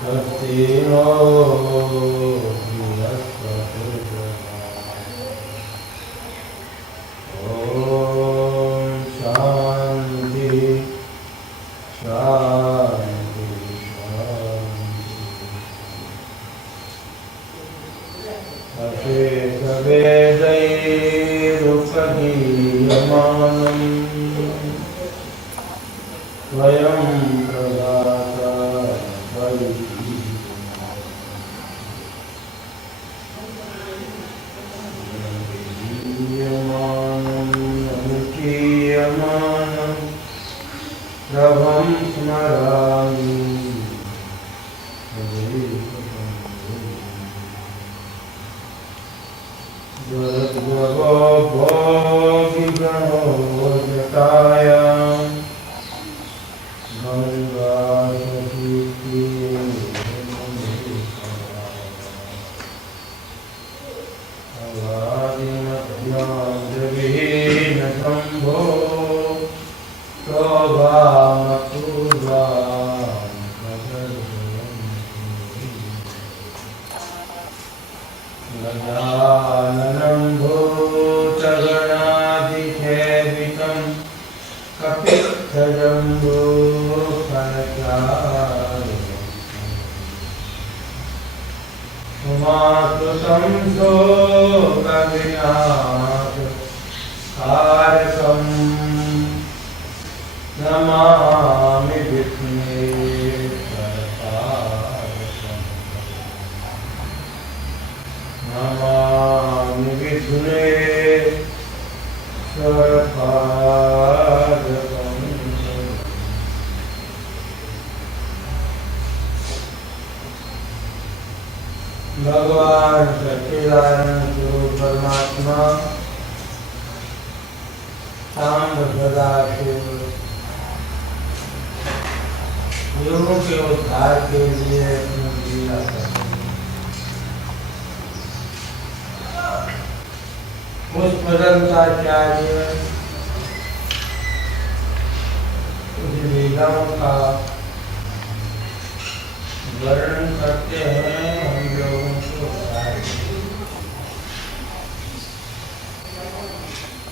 स्वस्ति नो बृहस्पतिर्दधातु। ॐ शान्ति शान्ति शान्ति। अशेषवेदैरुपगीयमानम् स्वयं प्रदाता अनुकीयमानं प्रभं स्मरामि। भोगिगणो जटायां गजाननं भूतगणाधिसेवितं कपित्थजम्बूफलचारुणं उमासुतं शोकविनाशकारकं नमामि विघ्नेश्वरपादपङ्कजं। नमामि विघ्नेश्वरपादपङ्कजं। भगवान सच्चिदानंद स्वरूप परमात्मा शांत सदाशिव लोगों के उद्धार के लिए अपनी लीला करते उस परमताचार्य उस लीलाओं का वर्णन करते हैं हम लोगों को।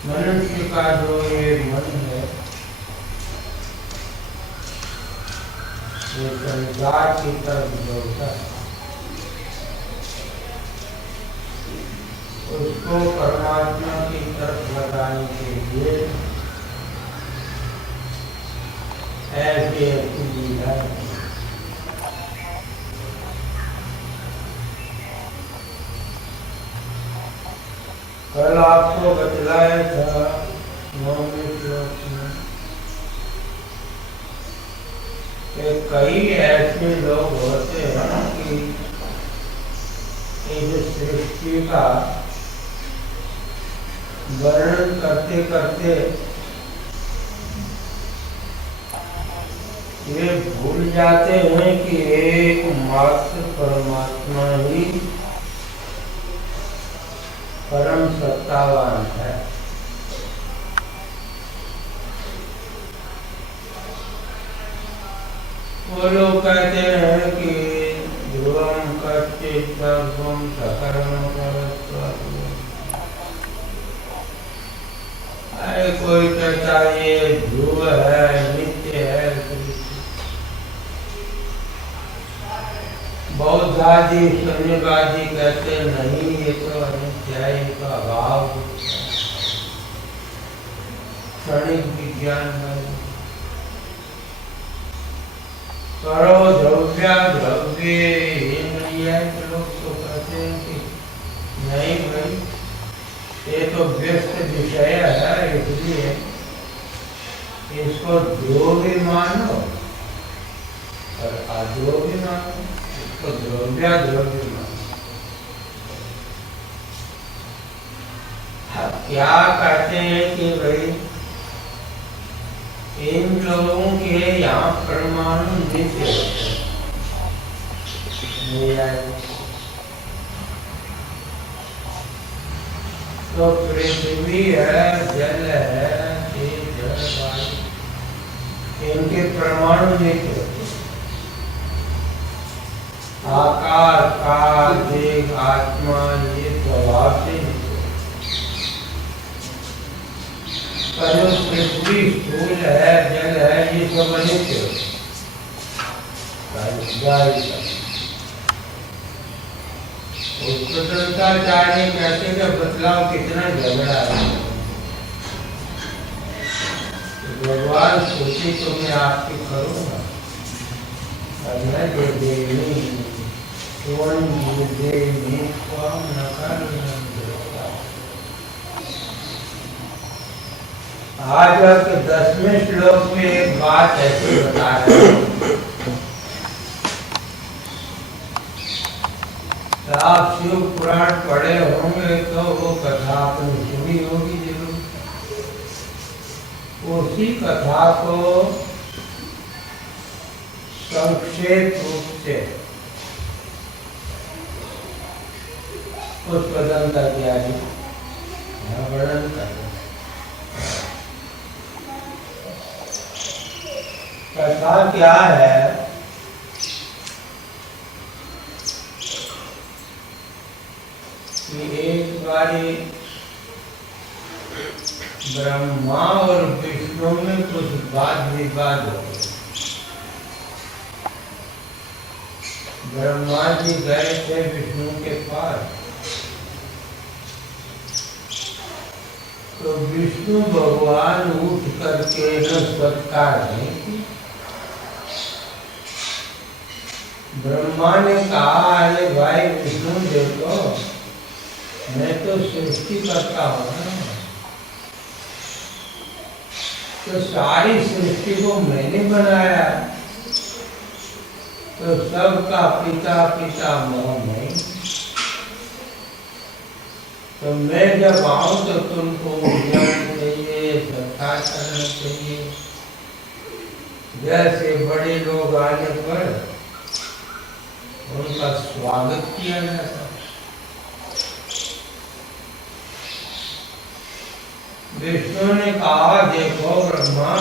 मनुष्य का जो ये मन है ये संसार की तरफ दौड़ता है, उसको परमात्मा की तरफ लगाने के लिए ऐसी ऐसी लीलाएं। कल आपको बतलाया था नौवीं श्लोक में कि कई ऐसे लोग होते हैं कि इस सृष्टि का वर्णन करते करते ये भूल जाते हैं कि एकमात्र परमात्मा ही परम सत्तावान है। वो लोग कहते हैं कि ध्रुवम कच्चित् सर्वं सकर्मं परस्परं। अरे कोई कहता ये ध्रुव है, नित्य है। बौद्धादि शून्यवादी कहते नहीं, ये तो अनित्य है, इनका अभाव क्षणिक विज्ञान है। करो द्रव्या द्रव्य लोग तो कहते हैं कि नहीं भाई ये तो व्यस्त विषय है, इसलिए इसको जो भी मानो और अजो भी मानो, इसको द्रव्या द्रव्य मानो। क्या कहते हैं कि भाई इन लोगों के यहाँ परमाणु नित्य तो पृथ्वी है, जल है, तेज है, वायु, इनके परमाणु नित्य आकार काल देह आत्मा ये स्वभाव से पर पृथ्वी स्थूल है जल है ये सब अनित्य स्वतंत्राचार्य कहते कि बतलाव कितना झगड़ा है। भगवान सोची तो मैं आपकी करूँगा आज के 10वें श्लोक में एक बात ऐसी बता रहे हैं। आप शिव पुराण पढ़े होंगे तो वो कथा आपने सुनी होगी जरूर। उसी कथा को संक्षेप रूप से कुछ वर्णन कर दिया वर्णन कर कथा क्या है कि एक बारी ब्रह्मा और विष्णु में कुछ वाद विवाद हो गए। ब्रह्मा जी गए थे विष्णु के पास तो विष्णु भगवान उठ करके न सत्कार नहीं की। ब्रह्मा ने कहा अरे भाई विष्णु देखो मैं तो सृष्टि करता हूँ ना, तो सारी सृष्टि को मैंने बनाया तो सबका पिता पितामह नहीं। तो मैं जब आऊं तो तुमको ज्ञान चाहिए सत्कार करना चाहिए। जैसे बड़े लोग आने पर उनका स्वागत किया जाता। विष्णु ने कहा देखो ब्रह्मा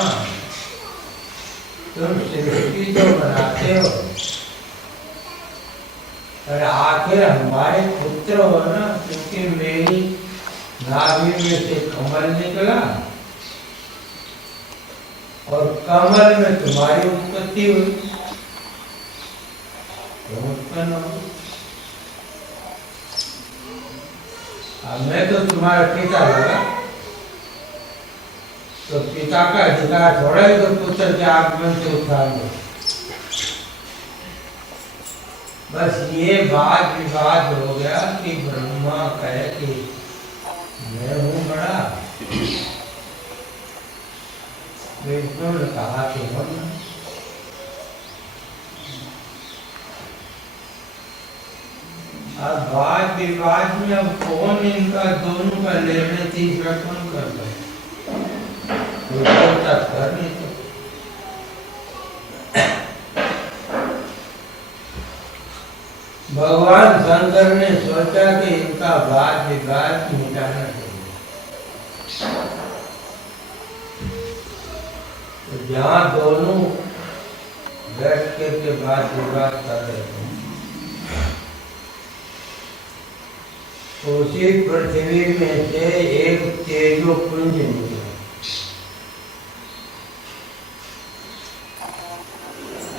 तुम सृष्टि तो बनाते हो पर आखिर हमारे पुत्र हो ना, क्योंकि मेरी नाभि में से कमल निकला और कमल में तुम्हारी उत्पत्ति हुई, तुम उत्पन्न हो। मैं तो तुम्हारा पिता लगा तो पिता का अधिकार थोड़ा ही तो पुत्र के आगमन से उठा लो। बस ये वाद विवाद हो गया कि ब्रह्मा कहे कि मैं हूँ बड़ा, विष्णु ने कहा कि हम। अब वाद विवाद में अब कौन इनका दोनों का निर्णय तीसरा कौन कर रहा है? कर नहीं तो भगवान शंकर ने सोचा कि इनका वाद विवाद मिटाना चाहिए। तो जहाँ दोनों बैठ के वाद विवाद कर रहे थे उसी पृथ्वी में से एक तेजो पुंज निकला।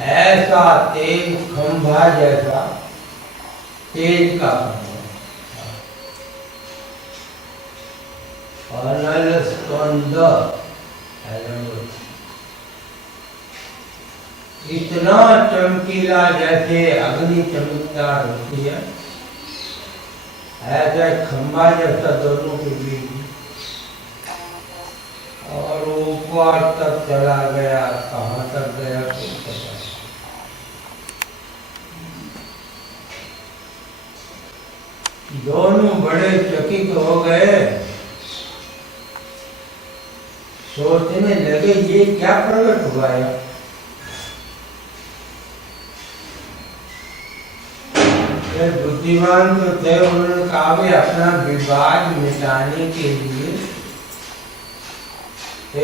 ऐसा तेज खंभा जैसा तेज का अनल स्कंद इतना चमकीला जैसे अग्नि चमकदार होती है, ऐसा खंभा जैसा दोनों के बीच और ऊपर तक चला गया। कहाँ तक गया कोई पता नहीं। दोनों बड़े चकित हो गए, सोचने लगे ये क्या प्रकट हुआ है। बुद्धिमान तो थे, उन्होंने कहा भी अपना विवाद मिटाने के लिए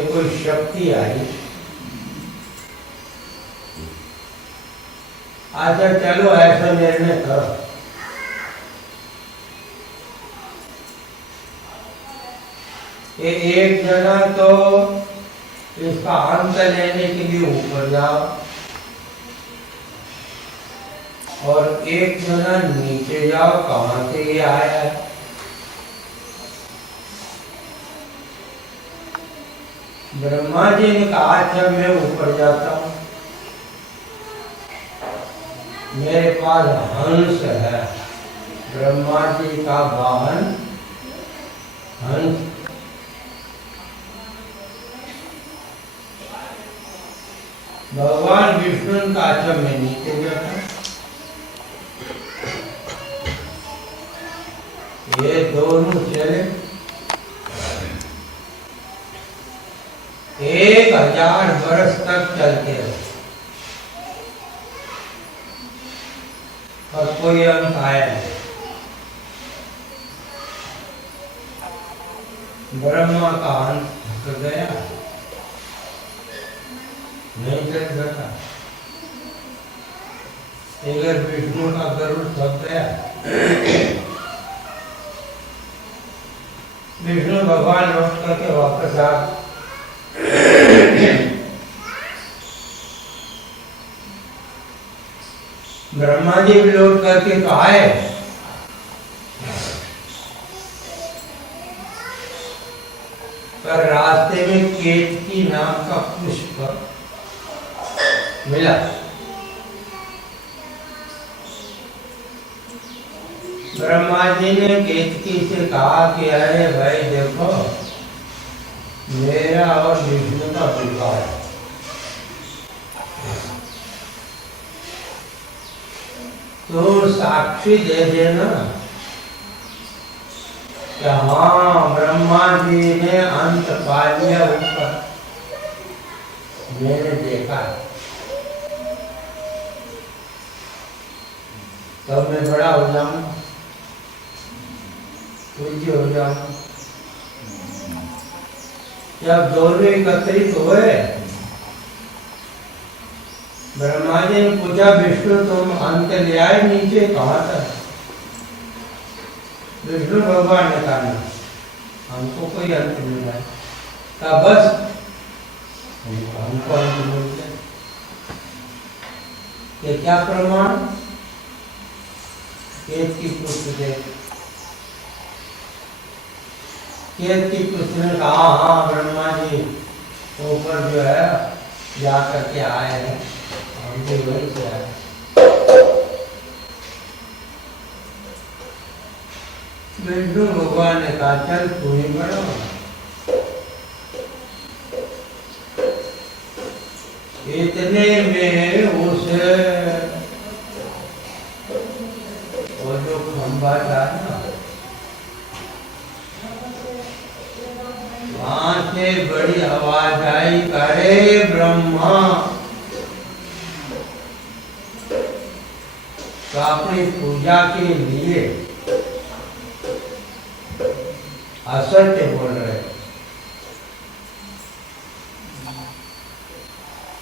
कोई शक्ति आई अच्छा चलो ऐसा निर्णय करो, ये एक जना तो इसका अंत लेने के लिए ऊपर जाओ और एक जना नीचे जाओ। कहां से ये आया है? ब्रह्मा जी ने कहा अच्छा मैं ऊपर जाता हूं, मेरे पास हंस है। ब्रह्मा जी का वाहन हंस। भगवान विष्णु का अच्छा मैं नीचे जाता, ये दोनों चले 1000 वर्ष तक चलते रहे और कोई अंत आया नहीं। ब्रह्मा का अंत थक गया, नहीं चल सका। अगर विष्णु का गरुड़ थक गया, विष्णु भगवान लौट करके वापस आ। ब्रह्मा जी भी लौट करके तो आए, पर रास्ते में केतकी नाम का पुष्प मिला। ब्रह्मा जी ने केतकी से कहा कि अरे भाई देखो, मेरा और विष्णु का विवाह है, तो साक्षी दे देना कि हाँ ब्रह्मा जी ने अंत पा लिया ऊपर, मैंने देखा, तब मैं बड़ा हो जाऊं, पूज्य हो जाऊं। जब दोनों एकत्रित हुए, ब्रह्मा जी ने पूछा विष्णु तुम अंत ले आए नीचे, कहाँ तक? विष्णु भगवान ने कहा हमको कोई अंत नहीं मिला, कहा बस हमको अंत मिल गया। ये क्या प्रमाण? केत की पुत्र दे, केत की पुत्र ने कहा हाँ ब्रह्मा जी ऊपर जो है जा करके आए हैं, हमको वहीं से आए। विष्णु भगवान ने कहा चल तू ही बड़ा, इतने में उस वो जो खंबा था ना, वहां से बड़ी आवाज आई, अरे ब्रह्मा, तो अपनी पूजा के लिए असत्य बोल रहे,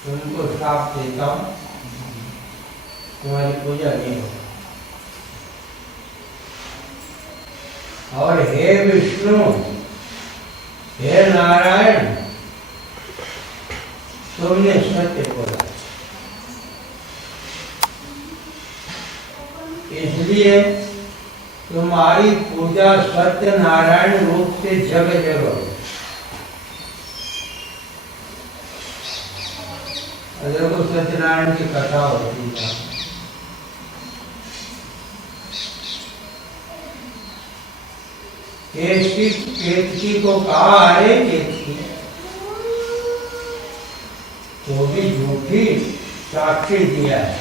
तुमको श्राप देता हूं, तुम्हारी पूजा नहीं होगी। और हे विष्णु, हे नारायण, तुमने सत्य बोला, इसलिए तुम्हारी पूजा सत्य नारायण रूप से जगह जगह हो। देखो सत्यनारायण की कथा होती है, केतकी को कहा अरे केतकी, तो भी झूठी साक्षी दिया है,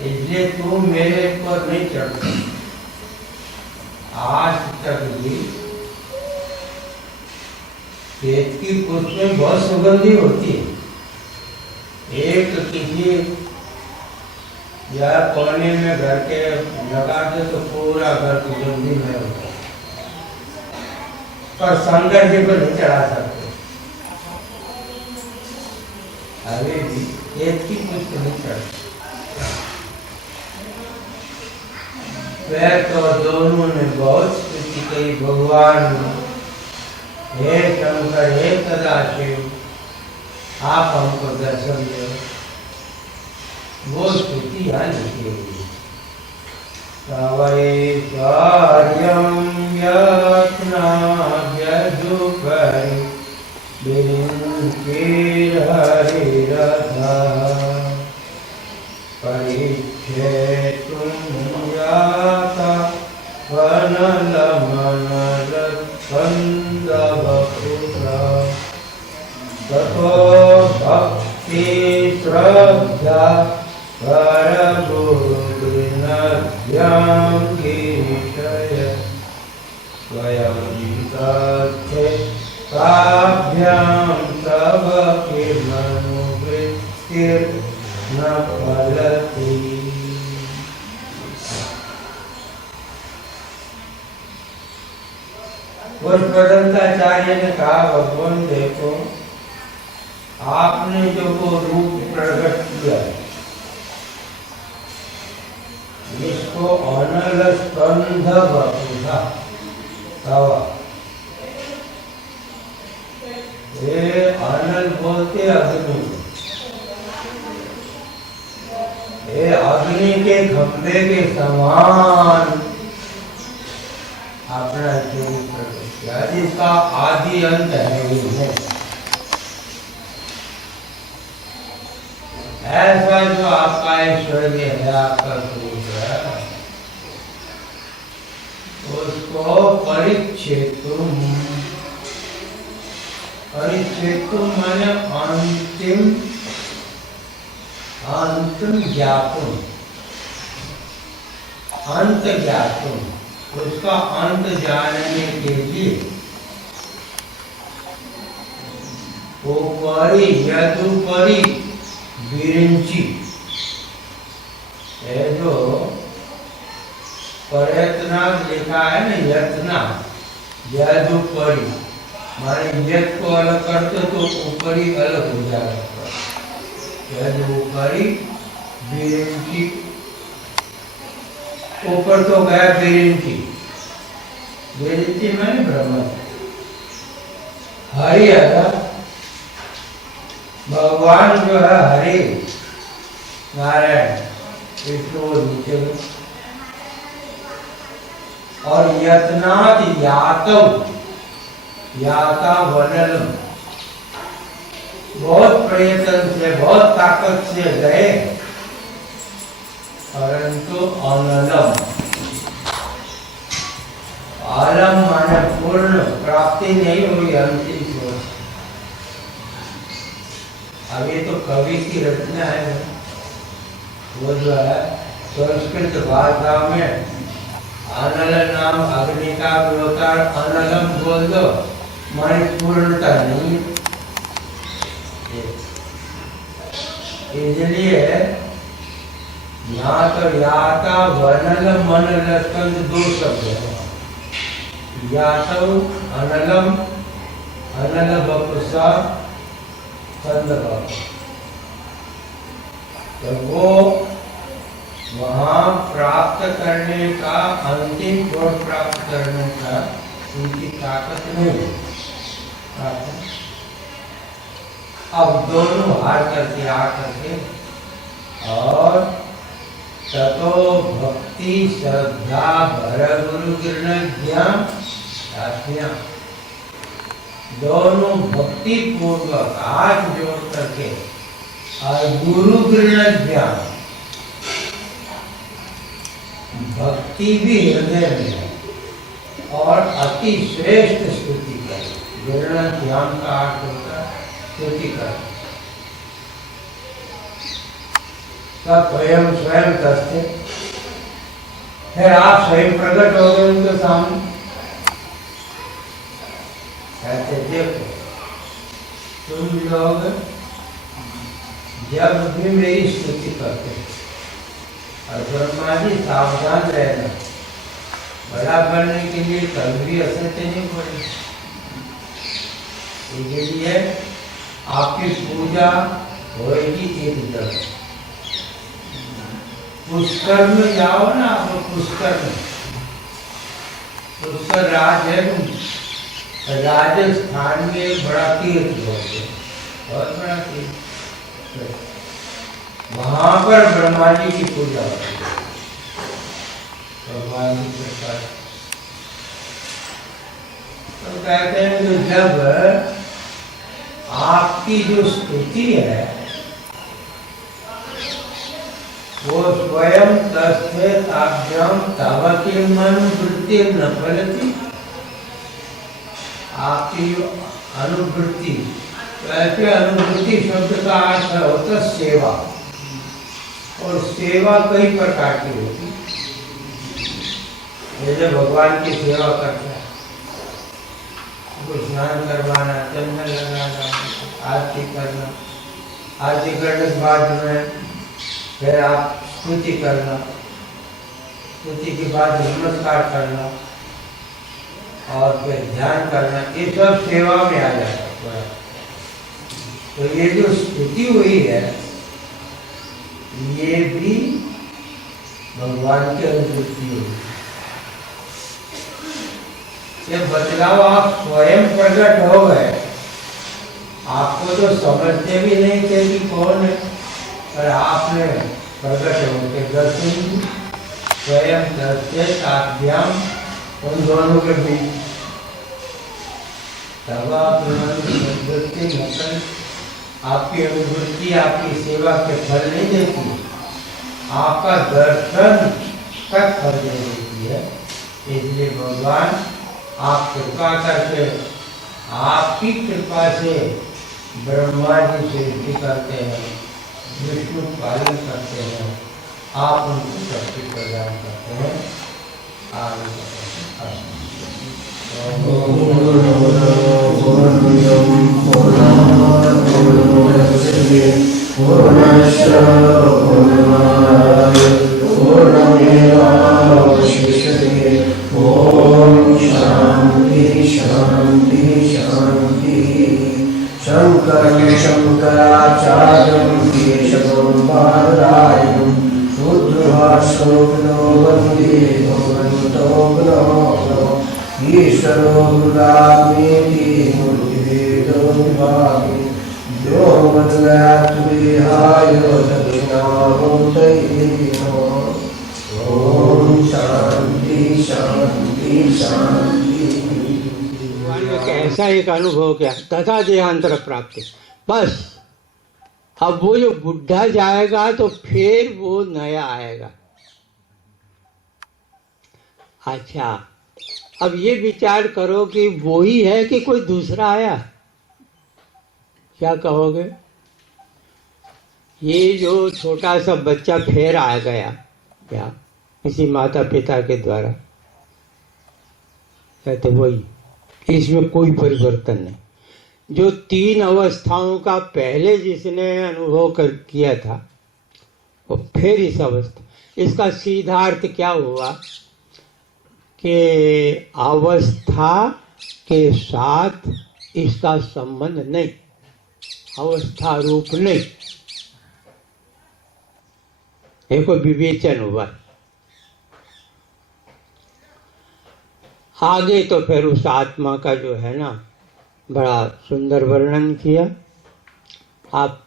इसलिए तू मेरे पर नहीं चढ़ सकती। आज तक भी केतकी पुष्प में बहुत सुगंधी होती है, एक किसी या कोने में घर के लगा दे तो पूरा घर सुगंधी में होता है, पर शंकर जी को नहीं चढ़ा सकते। अभी भी एक की पुष्ट नहीं चढ़ती। वह तो दोनों ने बहुत स्तुति कही भगवान, हे शंकर, हे सदाशिव, आप हमको दर्शन दो। वो स्तुति यहाँ लिखी हुई। तवैश्वर्यं यत्नाभ्यदुपरि विरिञ्चिर्हरिरथः परिच्छेतुं याता वनलमनलस्कन्दवपुत्रः ततो भक्ति श्रद्धा परगुरुर्नद्यां गिरिशय स्वयं तथे ताभ्यां तव किमनुवृत्तिर्न फलति। पुष्पदंताचार्य ने कहा, भगवान देखो, आपने जो वो रूप प्रकट किया, इसको अनल स्कंध बपुधा तवा, ये अनल बोलते अग्नि, ये अग्नि के खंभे के समान अपना जीवन प्रकट किया, जिसका आदि अंत है ही है। ऐसा जो आपका ऐश्वर्य है, आपका स्वरूप है, उसको परिच्छेदुम माने अंतिम ज्ञातुम, अंत ज्ञातुम, उसका अंत जानने के लिए ऊपरी यदुपरी विरिंची, ये जो प्रयत्न लिखा है ना, यत्ना यदुपरी माने यद को अलग करते तो ऊपरी अलग हो जाएगा। यदुपरी विरिंची, ऊपर तो गया विरिंची, विरिंची माने ब्रह्म, हरि है भगवान जो है, हरि नारायण, विष्णु नीचे, और यत्नात् यातव, याता वनलम, बहुत प्रयत्न से, बहुत ताकत से गए, परंतु अनलम, आलम माने पूर्ण प्राप्ति नहीं हुई, अंतिम हुई। अब ये तो कवि की रचना है, वो जो है संस्कृत भाषा में अनल नाम अग्नि का होता है, अनलम बोल दो माने पूर्णता नहीं। इसलिए यहाँ तो याता वनल मनल स्कंद दो शब्द है। यातव अनलम, अनल बपुसा स्कंद बप, तो वो वहाँ प्राप्त करने का, अंतिम गुण प्राप्त करने का उनकी ताकत नहीं है। अब दोनों हार करके आ करके, और ततो भक्ति श्रद्धा भर गुरु गिरण ज्ञान, दोनों भक्ति पूर्वक हाथ जोड़ करके और गुरु गिरण ज्ञान, भक्ति भी हृदय में है, और अति श्रेष्ठ स्तुति कर, गिरण ध्यान का अर्थ होता है स्तुति कर, सब स्वयं स्वयं करते। फिर आप स्वयं प्रकट हो गए उनके सामने, कहते देखो तुम लोग जब भी मेरी स्तुति करते, और ब्रह्मा जी सावधान रहना, बड़ा बनने के लिए कभी भी असत्य नहीं बोले। इसलिए आपकी पूजा होएगी एक जगह। पुष्कर में जाओ ना, आप पुष्कर में, पुष्कर राज है, राजस्थान में एक बड़ा तीर्थ है, बहुत बड़ा तीर्थ। वहां पर ब्रह्मा जी की पूजा होती है, भगवान जी के साथ। तो कहते हैं कि जब आपकी जो स्तुति है वो स्वयं तस्थे ताभ्याम तावती मन वृत्ति न फलती, आपकी जो अनुवृत्ति, वैसे अनुवृत्ति शब्द का अर्थ होता सेवा, और सेवा कई प्रकार की होती। जैसे भगवान की सेवा करता है, उसको स्नान करवाना, चंदन लगाना, आरती करना, आरती करने के बाद में फिर आप स्तुति करना, स्तुति के बाद नमस्कार करना और फिर ध्यान करना, ये सब सेवा में आ जाता है। तो ये जो स्तुति हुई है ये भी भगवान की अनुवृत्ति हुई। ये बदलाव आप स्वयं प्रकट हो गए, आपको तो समझते भी नहीं थे कि कौन है, पर आपने प्रकट होकर दर्शन स्वयं दर्शे ताभ्याम, उन दोनों के बीच, तब अनुवृत्ति मतलब आपकी अनुवृत्ति आपकी सेवा के फल नहीं देती, आपका दर्शन तक फल दे देती है। इसलिए भगवान आप कृपा करके, आपकी कृपा से ब्रह्मा जी सृष्टि करते हैं, विष्णु पालन करते हैं, आप उनको शक्ति प्रदान करते हैं। शंकरं शंकराचार्यं केशवं बादरायणं शुद्धभाषोऽग्नो वन्दे भगवन्तो पुनः ईश्वरो गुरुरात्मेति मूर्तिभेदो विभागे व्योमवद्व्याप्तदेहाय दक्षिणामूर्तये नमः। ओम शांति शांति शांति। ऐसा एक अनुभव किया तथा देहांतर प्राप्ति, बस अब वो जो बुढ़ा जाएगा तो फिर वो नया आएगा। अच्छा, अब ये विचार करो कि वो ही है कि कोई दूसरा आया, क्या कहोगे? ये जो छोटा सा बच्चा फिर आ गया क्या किसी माता पिता के द्वारा, कहते वही, इसमें कोई परिवर्तन नहीं। जो 3 अवस्थाओं का पहले जिसने अनुभव किया था वो फिर इस अवस्था, इसका सीधा अर्थ क्या हुआ कि अवस्था के साथ इसका संबंध नहीं, अवस्था रूप नहीं, ये कोई विवेचन हुआ। आगे तो फिर उस आत्मा का जो है ना बड़ा सुंदर वर्णन किया। आप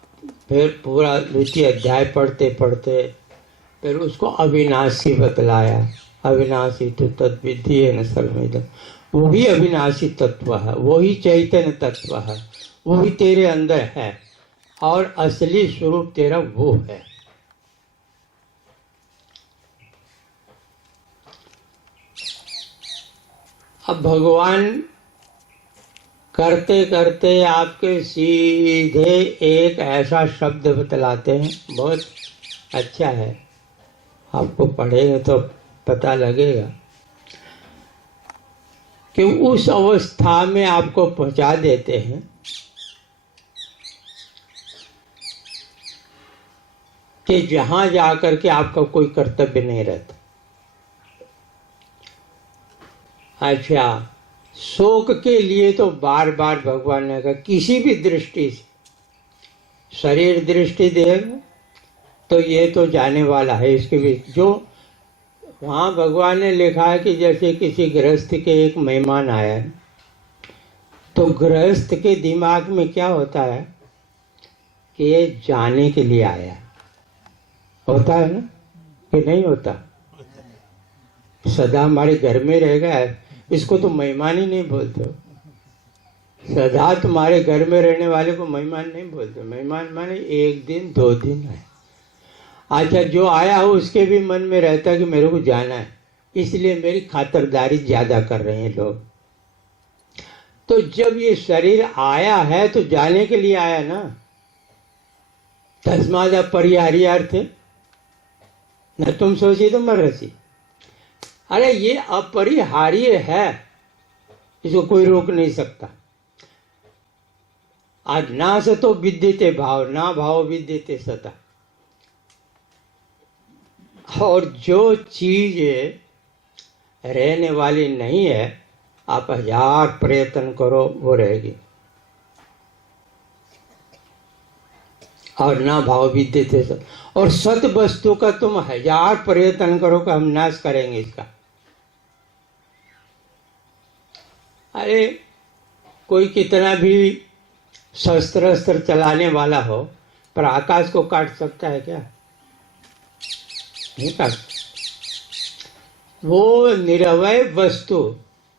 फिर पूरा 2 अध्याय पढ़ते पढ़ते फिर उसको अविनाशी बतलाया। अविनाशी तो तद्विधि है न सर्वमिदं, वही अविनाशी तत्व है, वही चैतन्य तत्व है, वही तेरे अंदर है और असली स्वरूप तेरा वो है। अब भगवान करते करते आपके सीधे एक ऐसा शब्द बतलाते हैं, बहुत अच्छा है, आपको पढ़ेंगे तो पता लगेगा कि उस अवस्था में आपको पहुंचा देते हैं कि जहां जाकर के आपका कोई कर्तव्य नहीं रहता। अच्छा, शोक के लिए तो बार बार भगवान ने कहा किसी भी दृष्टि से शरीर दृष्टि देगा तो ये तो जाने वाला है। इसके बीच जो वहाँ भगवान ने लिखा है कि जैसे किसी गृहस्थ के एक मेहमान आया है, तो गृहस्थ के दिमाग में क्या होता है कि ये जाने के लिए आया है। होता है ना कि नहीं होता? सदा हमारे घर में रहेगा, इसको तो मेहमान ही नहीं बोलते हो। सदा तुम्हारे घर में रहने वाले को मेहमान नहीं बोलते। मेहमान माने एक दिन 2 दिन है। अच्छा, जो आया हो उसके भी मन में रहता है कि मेरे को जाना है, इसलिए मेरी खातिरदारी ज्यादा कर रहे हैं लोग। तो जब ये शरीर आया है तो जाने के लिए आया ना। तस्माद अपरिहार्यार्थ न तुम सोची तो मरसी। अरे ये अपरिहार्य है, इसको कोई रोक नहीं सकता। आज ना सतो विद्यते भाव, ना भाव विद्यते सता। और जो चीज रहने वाली नहीं है, आप 1000 प्रयत्न करो वो रहेगी। और ना भाव विद्यते सत, और सत वस्तु का तुम 1000 प्रयत्न करो कि हम नाश करेंगे इसका। अरे कोई कितना भी शस्त्र चलाने वाला हो, पर आकाश को काट सकता है क्या? नहीं काट। वो निरवय वस्तु,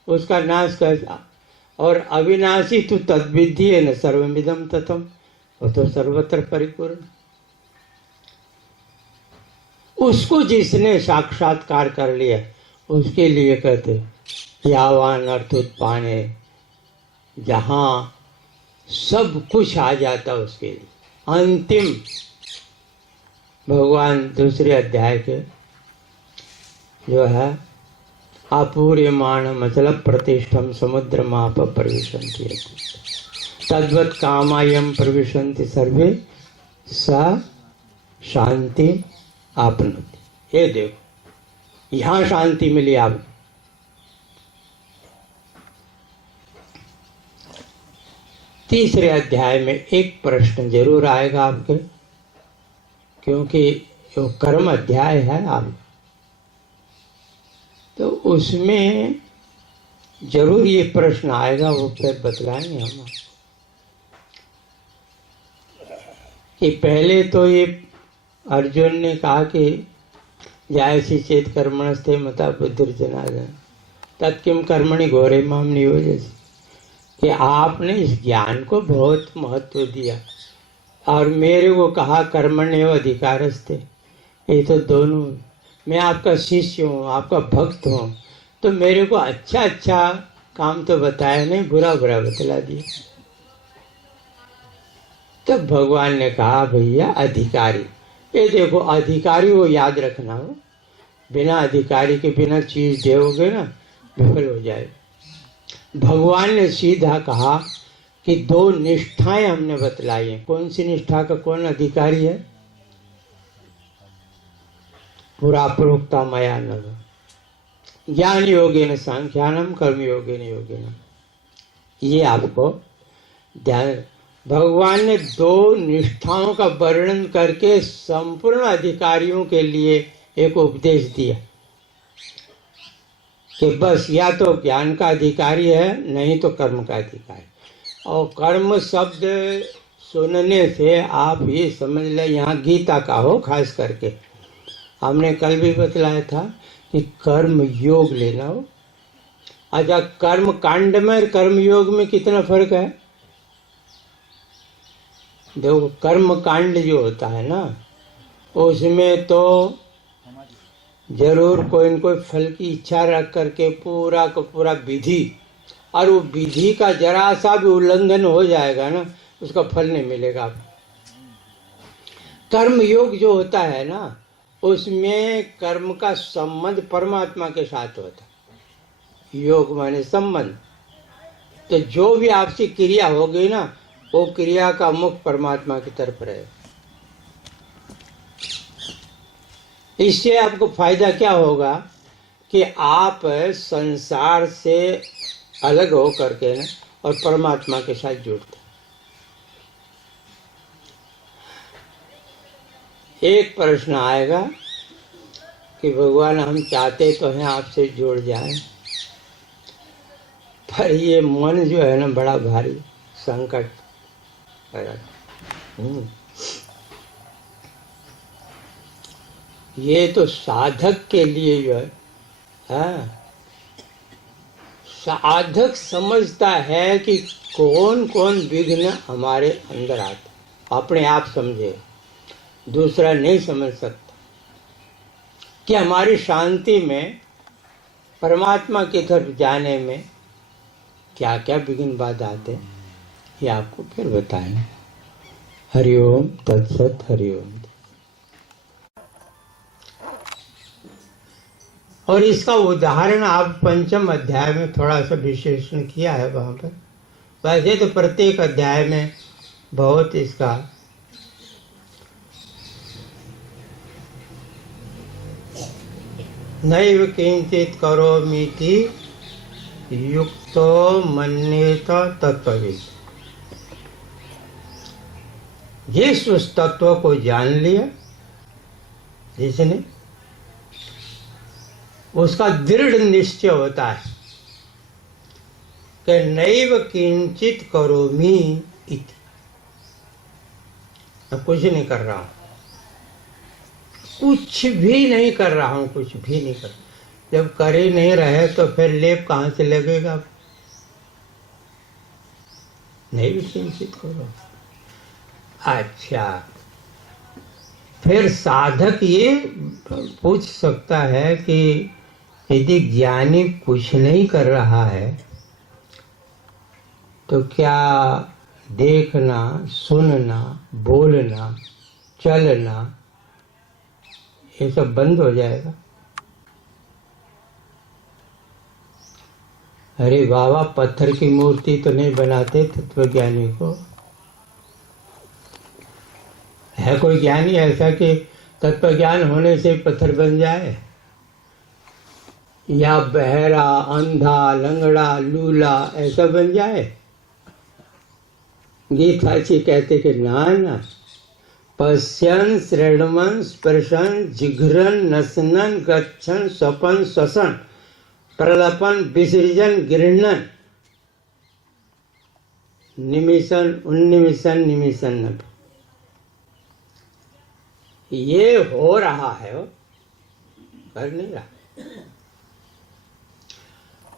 उसका नाश कर। और अविनाशी तो तद्विधि है न सर्वमिदं ततम, वो तो सर्वत्र परिपूर्ण। उसको जिसने साक्षात्कार कर लिया उसके लिए कहते यावान अर्थ उत्पाने, जहां सब कुछ आ जाता उसके लिए। अंतिम भगवान दूसरे अध्याय के जो है अपूर्यमाण मतलब प्रतिष्ठम समुद्र माप प्रविशन्ति तद्वत् कामायम प्रविशन्ति सर्वे सा शांति आपनोति। ये देखो यहाँ शांति मिली आप। तीसरे अध्याय में एक प्रश्न जरूर आएगा आपके, क्योंकि वो कर्म अध्याय है आप, तो उसमें जरूर ये प्रश्न आएगा, वो फिर बतलाएंगे हम कि पहले तो ये अर्जुन ने कहा कि जायसी चेत कर्मणस्ते मता बुद्धिर्जनार्दन तत्किम कर्मणि घोरे माम नियोजयसि, कि आपने इस ज्ञान को बहुत महत्व दिया और मेरे को कहा कर्मण्येव अधिकारस्ते। ये तो दोनों, मैं आपका शिष्य हूँ, आपका भक्त हूँ, तो मेरे को अच्छा अच्छा काम तो बताया नहीं, बुरा बुरा बतला दिया। तब तो भगवान ने कहा भैया अधिकारी, ये देखो अधिकारी वो याद रखना हो, बिना अधिकारी के बिना चीज दोगे ना विफल हो जाए। भगवान ने सीधा कहा कि 2 निष्ठाएं हमने बतलाई हैं। कौन सी निष्ठा का कौन अधिकारी है? पुरा प्रोक्ता मया नव ज्ञान योगेन सांख्यानम कर्म योगेन योगेन। ये आपको ध्यान। भगवान ने 2 निष्ठाओं का वर्णन करके संपूर्ण अधिकारियों के लिए एक उपदेश दिया कि बस या तो ज्ञान का अधिकारी है, नहीं तो कर्म का अधिकारी। और कर्म शब्द सुनने से आप ये समझ लें, यहाँ गीता का हो खास करके, हमने कल भी बतलाया था कि कर्म योग लेना हो। अच्छा, कर्म कांड में और कर्म योग में कितना फर्क है? देखो कर्म कांड जो होता है ना, उसमें तो जरूर कोई न कोई फल की इच्छा रख करके पूरा का पूरा विधि, और वो विधि का जरा सा भी उल्लंघन हो जाएगा ना, उसका फल नहीं मिलेगा। कर्म योग जो होता है ना, उसमें कर्म का संबंध परमात्मा के साथ होता है। योग माने संबंध। तो जो भी आपसी क्रिया होगी ना, वो क्रिया का मुख परमात्मा की तरफ रहे। इससे आपको फायदा क्या होगा कि आप संसार से अलग हो करके ना और परमात्मा के साथ जुड़ते। एक प्रश्न आएगा कि भगवान हम चाहते तो हैं आपसे जुड़ जाएं, पर ये मन जो है ना बड़ा भारी संकट है। ये तो साधक के लिए जो है, हाँ, साधक समझता है कि कौन कौन विघ्न हमारे अंदर आते, अपने आप समझे, दूसरा नहीं समझ सकता कि हमारी शांति में, परमात्मा की तरफ जाने में क्या क्या विघ्न बाधा आते हैं, ये आपको फिर बताएंगे। हरिओम तत्सत। हरिओम। और इसका उदाहरण आप पंचम अध्याय में थोड़ा सा विश्लेषण किया है वहां पर। वैसे तो प्रत्येक अध्याय में बहुत इसका नैव किंचित करोमीति युक्तो मन्येत तत्त्वविद। जिस उस तत्व को जान लिया जिसने, उसका दृढ़ निश्चय होता है कि नैव किंचित करोमि इति, मैं कुछ नहीं कर रहा हूं, कुछ भी नहीं कर रहा हूं, कुछ भी नहीं कर। जब कर ही नहीं रहे तो फिर लेप कहां से लगेगा? नैव किंचित करो। अच्छा, फिर साधक ये पूछ सकता है कि यदि ज्ञानी कुछ नहीं कर रहा है तो क्या देखना, सुनना, बोलना, चलना ये सब बंद हो जाएगा? अरे बाबा, पत्थर की मूर्ति तो नहीं बनाते तत्वज्ञानी को। है कोई ज्ञानी ऐसा कि तत्वज्ञान होने से पत्थर बन जाए? या बहरा, अंधा, लंगड़ा, लूला ऐसा बन जाए? गीता जी कहते कि ना ना, पश्यन, श्रवण, स्पर्शन, जिघ्रन, नसनन, गच्छन, स्वपन, श्वसन, प्रलपन, विसर्जन, गृहणन, निमिषन, उन्निमिषन, निमिषन नभ, ये हो रहा है, वो कर नहीं रहा।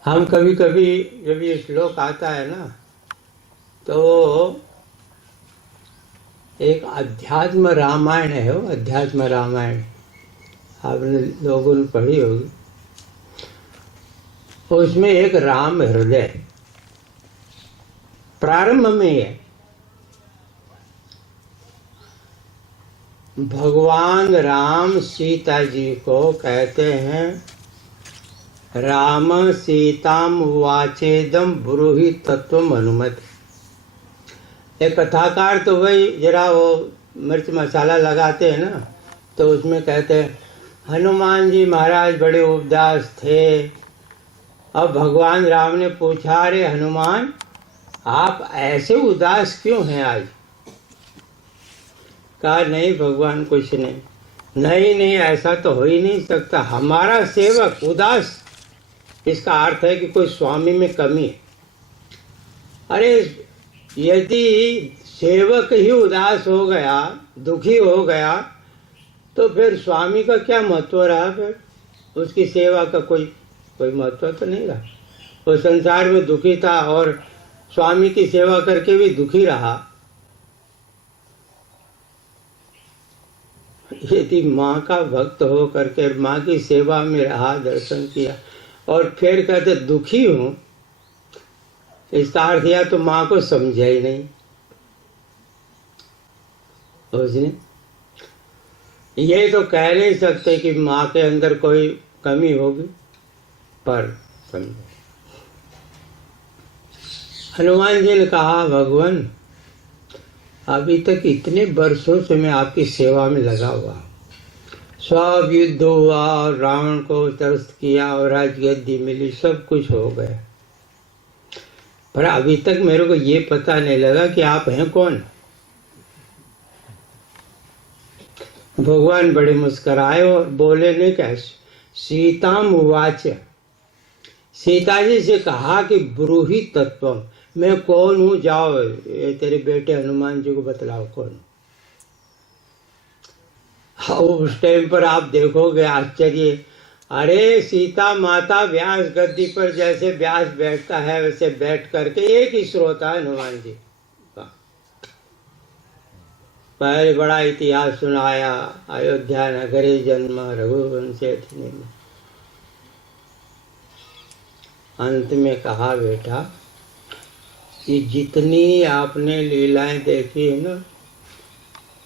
हम कभी कभी जब ये श्लोक आता है ना, तो एक अध्यात्म रामायण है, वो अध्यात्म रामायण आपने लोगों ने पढ़ी होगी। उसमें एक राम हृदय प्रारंभ में है। भगवान राम सीता जी को कहते हैं, राम सीताम वाचेदम ब्रूहि तत्वम अनुमति। एक कथाकार तो भाई जरा वो मिर्च मसाला लगाते हैं ना, तो उसमें कहते हैं हनुमान जी महाराज बड़े उदास थे। अब भगवान राम ने पूछा, अरे हनुमान, आप ऐसे उदास क्यों हैं आज? कहा, नहीं भगवान, कुछ नहीं। नहीं, ऐसा तो हो ही नहीं सकता, हमारा सेवक उदास, इसका अर्थ है कि कोई स्वामी में कमी है। अरे यदि सेवक ही उदास हो गया, दुखी हो गया, तो फिर स्वामी का क्या महत्व रहा? फिर उसकी सेवा का कोई महत्व तो नहीं रहा। वो संसार में दुखी था और स्वामी की सेवा करके भी दुखी रहा। यदि माँ का भक्त हो करके माँ की सेवा में रहा, दर्शन किया और फिर कहते दुखी हूं, इसका अर्थ या तो माँ को समझा ही नहीं उसने। ये तो कह नहीं सकते कि माँ के अंदर कोई कमी होगी, पर समझो। हनुमान जी ने कहा, भगवान अभी तक इतने वर्षों से मैं आपकी सेवा में लगा हुआ, सब युद्ध हुआ, रावण को त्रस्त किया और राजगद्दी मिली, सब कुछ हो गया, पर अभी तक मेरे को ये पता नहीं लगा कि आप हैं कौन। भगवान बड़े मुस्कुराए और बोले नहीं क्या, सीताम उवाच, सीता जी से कहा कि ब्रूहि तत्वम, मैं कौन हूँ, जाओ ये तेरे बेटे हनुमान जी को बतलाओ कौन। उस टाइम पर आप देखोगे आश्चर्य, अरे सीता माता व्यास गद्दी पर जैसे व्यास बैठता है वैसे बैठ करके एक ही श्रोता है हनुमान जी का। पहले बड़ा इतिहास सुनाया, अयोध्या नगरे जन्म रघुवंशे में। अंत में कहा बेटा कि जितनी आपने लीलाएं देखी है ना,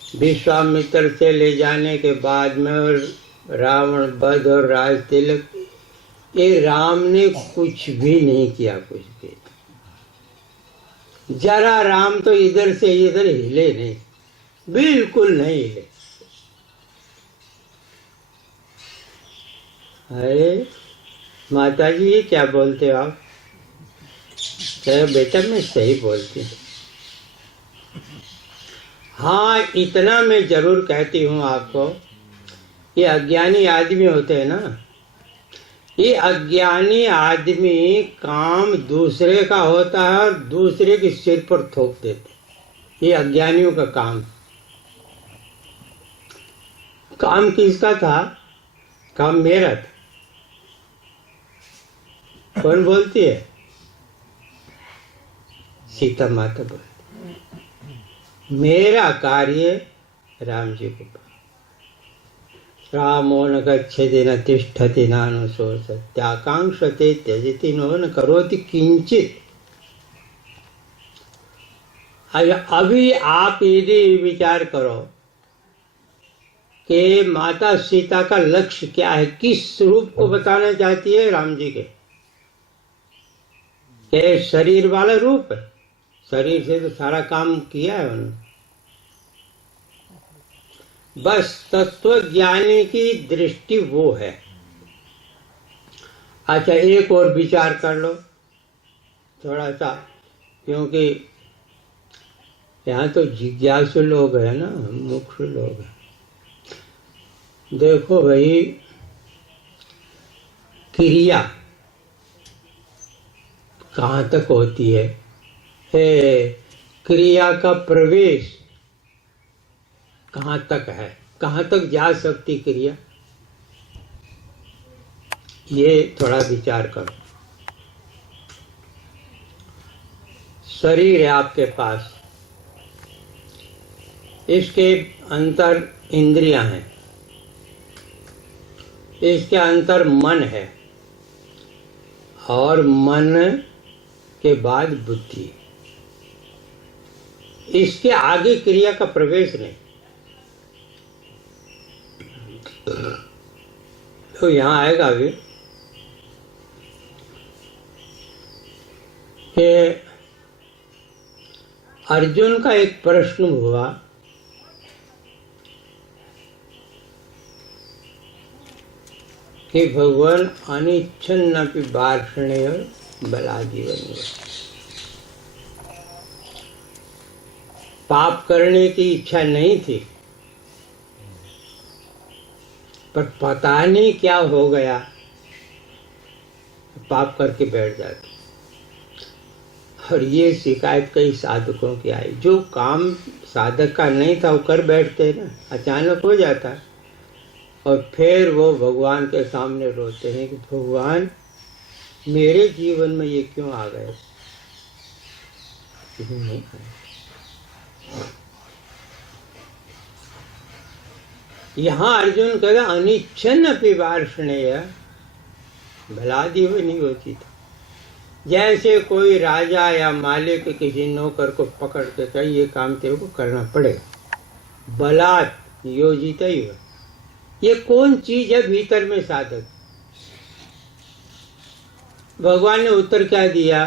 विश्वामित्र से ले जाने के बाद में और रावण वध और राज तिलक, ये राम ने कुछ भी नहीं किया, कुछ भी। जरा राम तो इधर से इधर हिले नहीं, बिल्कुल नहीं हिले। अरे माता जी ये क्या बोलते हो आप? कहे बेटा मैं सही बोलती हूँ। हाँ इतना मैं जरूर कहती हूँ आपको, ये अज्ञानी आदमी होते हैं ना, ये अज्ञानी आदमी काम दूसरे का होता है और दूसरे के सिर पर थोप देते। ये अज्ञानियों का काम। काम किसका था? काम मेरा था। कौन बोलती है? सीता माता बोलती, मेरा कार्य राम जी को। रामो न गच्छति न तिष्ठति नानुशोचति त्याकांक्षते त्यजति नो न करोति किंचित। अभी आप यदि विचार करो कि माता सीता का लक्ष्य क्या है, किस रूप को बताना चाहती है राम जी के? ये शरीर वाला रूप है, शरीर से तो सारा काम किया है उन्होंने। बस तत्व ज्ञानी की दृष्टि वो है। अच्छा एक और विचार कर लो थोड़ा सा, क्योंकि यहाँ तो जिज्ञासु लोग हैं ना, मुख्य लोग हैं। देखो भाई, क्रिया कहाँ तक होती है? क्रिया का प्रवेश कहाँ तक है, कहाँ तक जा सकती क्रिया, ये थोड़ा विचार करो। शरीर है आपके पास, इसके अंतर इंद्रियां हैं, इसके अंतर मन है, और मन के बाद बुद्धि। इसके आगे क्रिया का प्रवेश नहीं। तो यहां आएगा अभी कि अर्जुन का एक प्रश्न हुआ कि भगवान अनिच्छन्नपि वार्ष्णेय बलाजीवन, पाप करने की इच्छा नहीं थी, पर पता नहीं क्या हो गया, पाप करके बैठ जाते। और ये शिकायत कई साधकों की आई, जो काम साधक का नहीं था वो कर बैठते ना, अचानक हो जाता है। और फिर वो भगवान के सामने रोते हैं कि भगवान मेरे जीवन में ये क्यों आ गए? नहीं यहाँ अर्जुन कहता अनिच्छन्नपि वार्ष्णेय भलाजीवनी होती था। जैसे कोई राजा या मालिक किसी नौकर को पकड़ के कहे ये काम तेरे को करना पड़ेगा, बलात् योजित ही हो। ये कौन चीज है भीतर में साधक? भगवान ने उत्तर क्या दिया?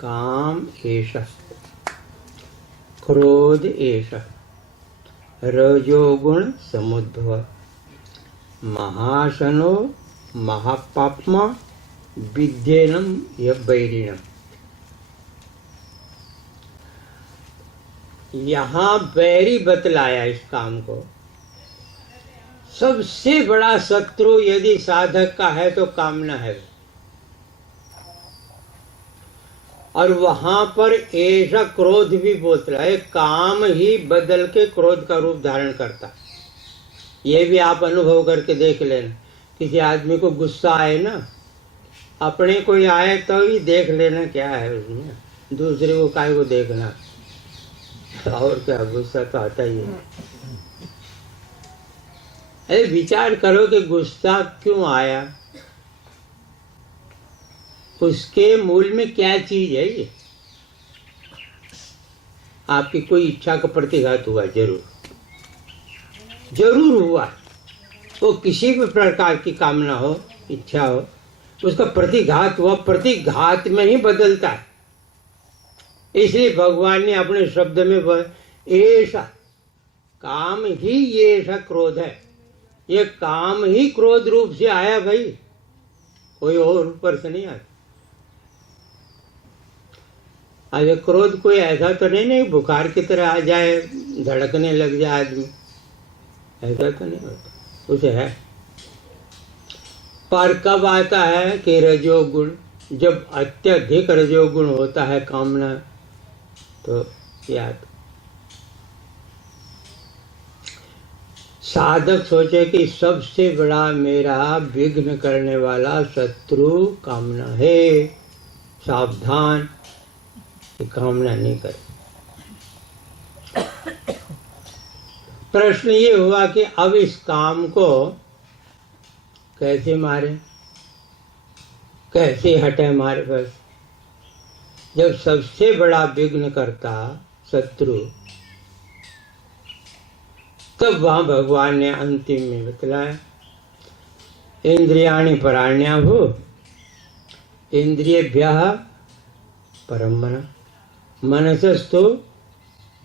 काम एषः, क्रोध एषः, रजोगुण समुद्भव, महाशनो महापाप्मा विद्येनम यवैरिणम। यहाँ बैरी बतलाया इस काम को सबसे बड़ा शत्रु यदि साधक का है तो कामना है। और वहां पर ऐसा क्रोध भी बोलता है, काम ही बदल के क्रोध का रूप धारण करता। ये भी आप अनुभव करके देख लेना। किसी आदमी को गुस्सा आए ना, अपने कोई आए तो ही देख लेना क्या है उसमें, दूसरे को काहे को देखना। और क्या, गुस्सा तो आता ही है। अरे विचार करो कि गुस्सा क्यों आया, उसके मूल में क्या चीज है। ये आपकी कोई इच्छा का प्रतिघात हुआ, जरूर हुआ। वो किसी भी प्रकार की कामना हो, इच्छा हो, उसका प्रतिघात हुआ, प्रतिघात में ही बदलता है। इसलिए भगवान ने अपने शब्द में ऐसा काम ही, ये ऐसा क्रोध है, ये काम ही क्रोध रूप से आया भाई, कोई और ऊपर से नहीं आता। अरे क्रोध कोई ऐसा तो नहीं बुखार की तरह आ जाए, धड़कने लग जाए आदमी, ऐसा तो नहीं होता। उसे है पर कब आता है कि रजोगुण, जब अत्यधिक रजोगुण होता है कामना, तो याद साधक सोचे कि सबसे बड़ा मेरा विघ्न करने वाला शत्रु कामना है, सावधान कि कामना नहीं करे। प्रश्न ये हुआ कि अब इस काम को कैसे मारे, कैसे हटे हमारे पास। जब सबसे बड़ा विघ्न करता शत्रु, तब वहां भगवान ने अंतिम में बतलाया, इंद्रियाणि पराण्याभु इंद्रियेभ्यः परम मन, मनसस्तु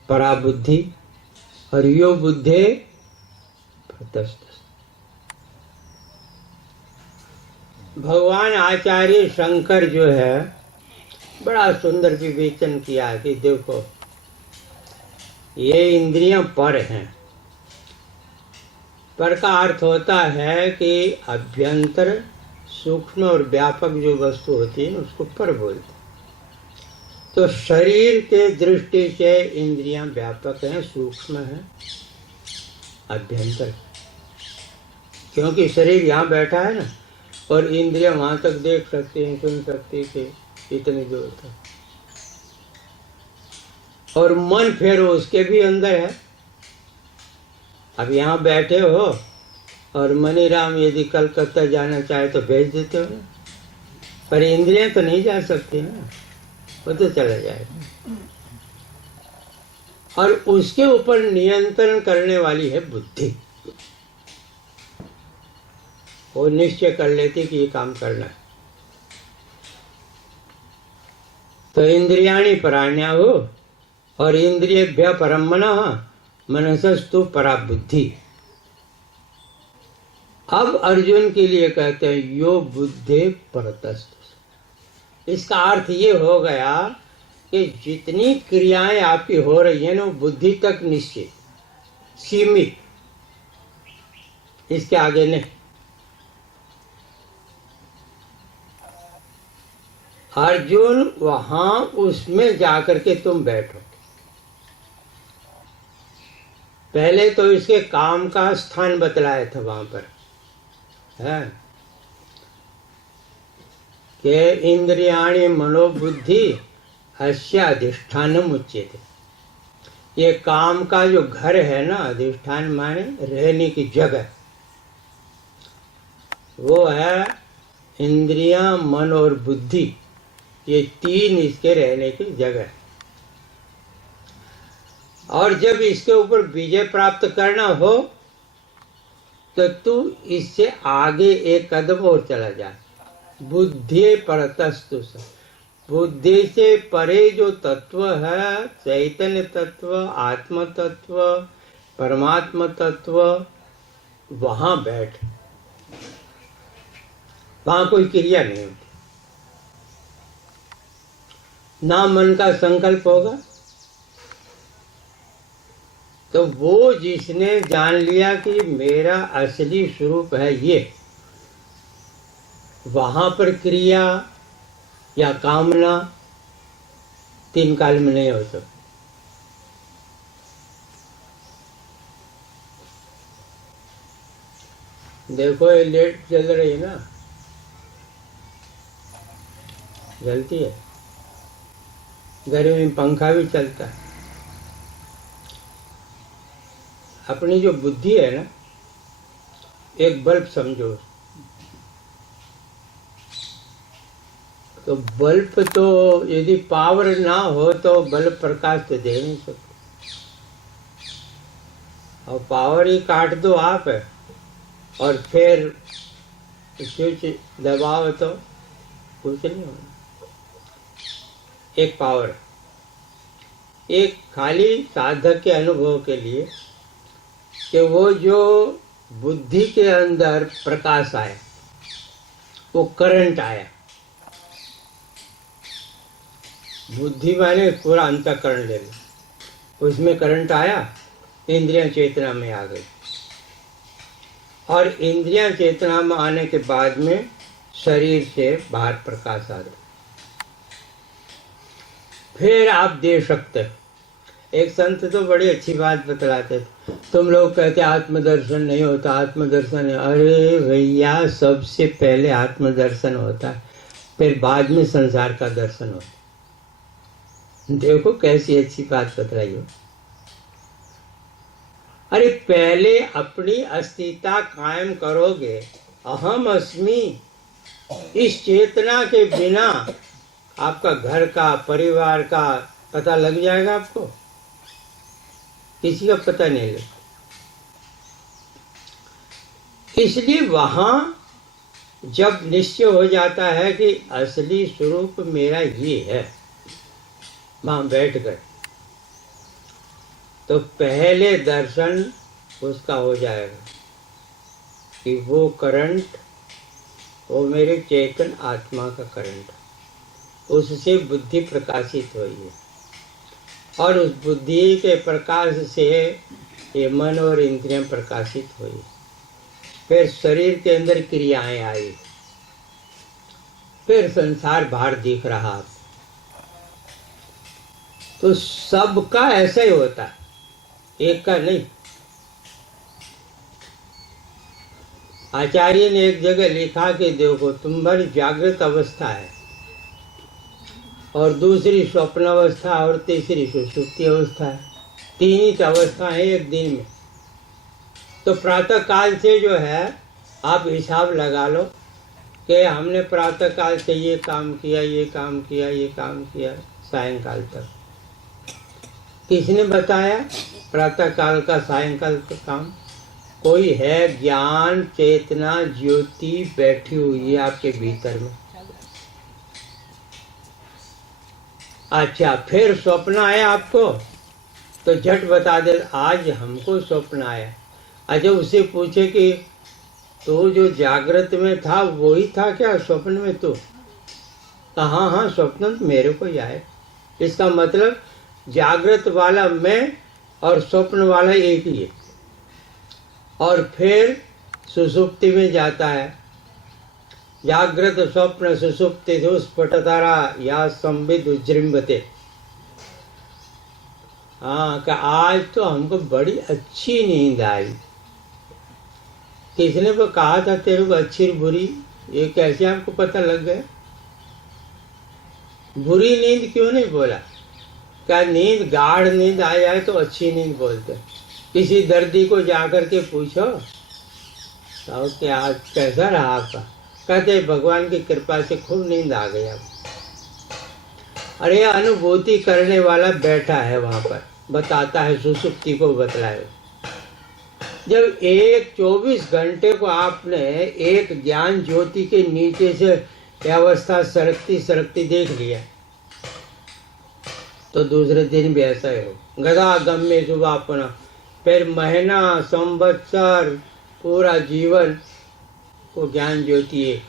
परा बुद्धि और यो बुद्धे प्रतस्त। भगवान आचार्य शंकर जो है बड़ा सुंदर विवेचन किया कि देखो ये इंद्रियां पर हैं। पर का अर्थ होता है कि अभ्यंतर सूक्ष्म और व्यापक जो वस्तु होती है उसको पर बोलते। तो शरीर के दृष्टि से इंद्रियां व्यापक हैं, सूक्ष्म हैं, अभ्यंतर, क्योंकि शरीर यहाँ बैठा है ना, और इंद्रियां वहां तक देख सकती हैं, सुन सकती थी इतनी दूर तक, और मन फिर उसके भी अंदर है। अब यहाँ बैठे हो और मनीराम यदि कलकत्ता जाना चाहे तो भेज देते हो ना, पर इंद्रियां तो नहीं जा सकती ना, वो तो चला जाएगा। और उसके ऊपर नियंत्रण करने वाली है बुद्धि। वो निश्चय कर लेती कि ये काम करना है। तो इंद्रियाणि पराण्याहु और इंद्रियेभ्यः परम मनः मनसस्तु परा बुद्धि। अब अर्जुन के लिए कहते हैं यो बुद्धे परतस्तु। इसका अर्थ ये हो गया कि जितनी क्रियाएं आपकी हो रही है ना, वो बुद्धि तक निश्चित, सीमित, इसके आगे नहीं। अर्जुन वहां उसमें जाकर के तुम बैठो। पहले तो इसके काम का स्थान बतलाया था वहां पर, है कि इंद्रियाणि मनोबुद्धि अस्य अधिष्ठानम उच्यते। ये काम का जो घर है ना, अधिष्ठान माने रहने की जगह, वो है इंद्रियां, मन और बुद्धि, ये तीन इसके रहने की जगह है। और जब इसके ऊपर विजय प्राप्त करना हो तो तू इससे आगे एक कदम और चला जा। बुद्धि परतस्तु, बुद्धि से परे जो तत्व है, चैतन्य तत्व, आत्म तत्व, परमात्मा तत्व, वहां बैठ। वहां कोई क्रिया नहीं होती, ना मन का संकल्प होगा, तो वो जिसने जान लिया कि मेरा असली स्वरूप है ये, वहां पर क्रिया या कामना तीन काल में नहीं हो सकती। देखो ये लाइट जल रही है ना, जलती है, गर्मी में पंखा भी चलता है। अपनी जो बुद्धि है ना, एक बल्ब समझो, तो बल्ब तो यदि पावर ना हो तो बल्ब प्रकाश तो दे नहीं सकते, और पावर ही काट दो आप और फिर स्विच दबाओ तो कुछ नहीं होना। एक पावर, एक खाली साधक के अनुभव के लिए कि वो जो बुद्धि के अंदर प्रकाश आया, वो करंट आया। बुद्धि माने पूरा अंतःकरण ले लो, उसमें करंट आया, इंद्रियां चेतना में आ गई, और इंद्रियां चेतना में आने के बाद में शरीर से बाहर प्रकाश आ गया। फिर आप दे सकते हो। एक संत तो बड़ी अच्छी बात बतलाते थे, तुम लोग कहते आत्मदर्शन नहीं होता, आत्मदर्शन है। अरे भैया, सबसे पहले आत्मदर्शन होता है, फिर बाद में संसार का दर्शन होता है। देखो कैसी अच्छी बात बतलाई हो। अरे पहले अपनी अस्तित्व कायम करोगे, अहम अस्मि, इस चेतना के बिना आपका घर का, परिवार का पता लग जाएगा आपको? किसी का पता नहीं लगता। इसलिए वहां जब निश्चय हो जाता है कि असली स्वरूप मेरा ये है, वहां बैठ गए, तो पहले दर्शन उसका हो जाएगा कि वो करंट, वो मेरे चेतन आत्मा का करंट, उससे बुद्धि प्रकाशित हुई है, और उस बुद्धि के प्रकाश से ये मन और इंद्रियां प्रकाशित हुई। फिर शरीर के अंदर क्रियाएं आई, फिर संसार बाहर दिख रहा। तो सबका ऐसा ही होता है, एक का नहीं। आचार्य ने एक जगह लिखा कि देखो, तुम्हारी जागृत अवस्था है, और दूसरी स्वप्न अवस्था, और तीसरी सुषुप्ति अवस्था है। तीन ही अवस्था है एक दिन में। तो प्रातः काल से जो है आप हिसाब लगा लो कि हमने प्रातः काल से ये काम किया, ये काम किया, ये काम किया, सायंकाल तक। किसने बताया प्रातः काल का, सायंकाल का काम? कोई है, ज्ञान चेतना ज्योति बैठी हुई है आपके भीतर में। अच्छा, फिर स्वप्न आया आपको, तो झट बता दे आज हमको स्वप्न आया। अच्छा, उससे पूछे कि तो जो जागृत में था वही था क्या स्वप्न में? तो हाँ हाँ, स्वप्न तो मेरे को ही आए। इसका मतलब जागृत वाला मैं और स्वप्न वाला एक ही है। और फिर सुषुप्ति में जाता है, जागृत स्वप्न सुषुप्ति स्फुटतारा या संविद उज्जृंभते। हाँ, कि आज तो हमको बड़ी अच्छी नींद आई। किसने को कहा था तेरे को अच्छी बुरी? ये कैसे आपको पता लग गया? बुरी नींद क्यों नहीं बोला? क्या नींद, गाढ़ नींद आ जाए तो अच्छी नींद बोलते। किसी दर्दी को जाकर के पूछो तो क्या आज कैसा रहा आपका? कहते भगवान की कृपा से खूब नींद आ गई अब। अरे अनुभूति करने वाला बैठा है वहां पर, बताता है, सुसुप्ति को बतलाए। जब एक 24 घंटे को आपने एक ज्ञान ज्योति के नीचे से अवस्था सरकती सरकती देख लिया, तो दूसरे दिन भी ऐसा ही हो। गदा गम्य सुबह अपना, फिर महीना, संवत्सर, पूरा जीवन वो ज्ञान ज्योति है,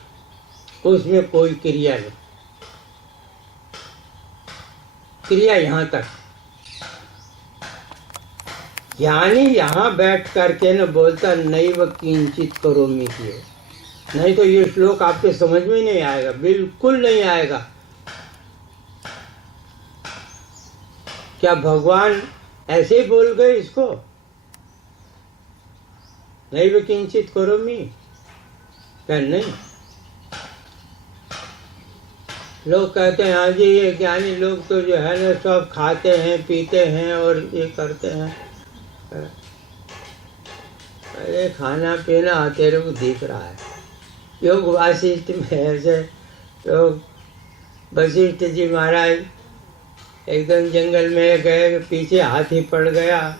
उसमें कोई क्रिया नहीं। क्रिया यहाँ तक, ज्ञानी यहाँ बैठ करके न बोलता नैव किंचित करोमि कियो, नहीं तो ये श्लोक आपके समझ में नहीं आएगा, बिल्कुल नहीं आएगा। क्या भगवान ऐसे ही बोल गए इसको? नैव किंचित करोमि? क्या नहीं? लोग कहते हैं हाँ जी ये ज्ञानी लोग तो जो है ना सब खाते हैं पीते हैं और ये करते हैं। अरे खाना पीना तेरे को दिख रहा है। योग वासिष्ठ में ऐसे योग वशिष्ठ जी महाराज एकदम जंगल में गए, पीछे हाथी पड़ गया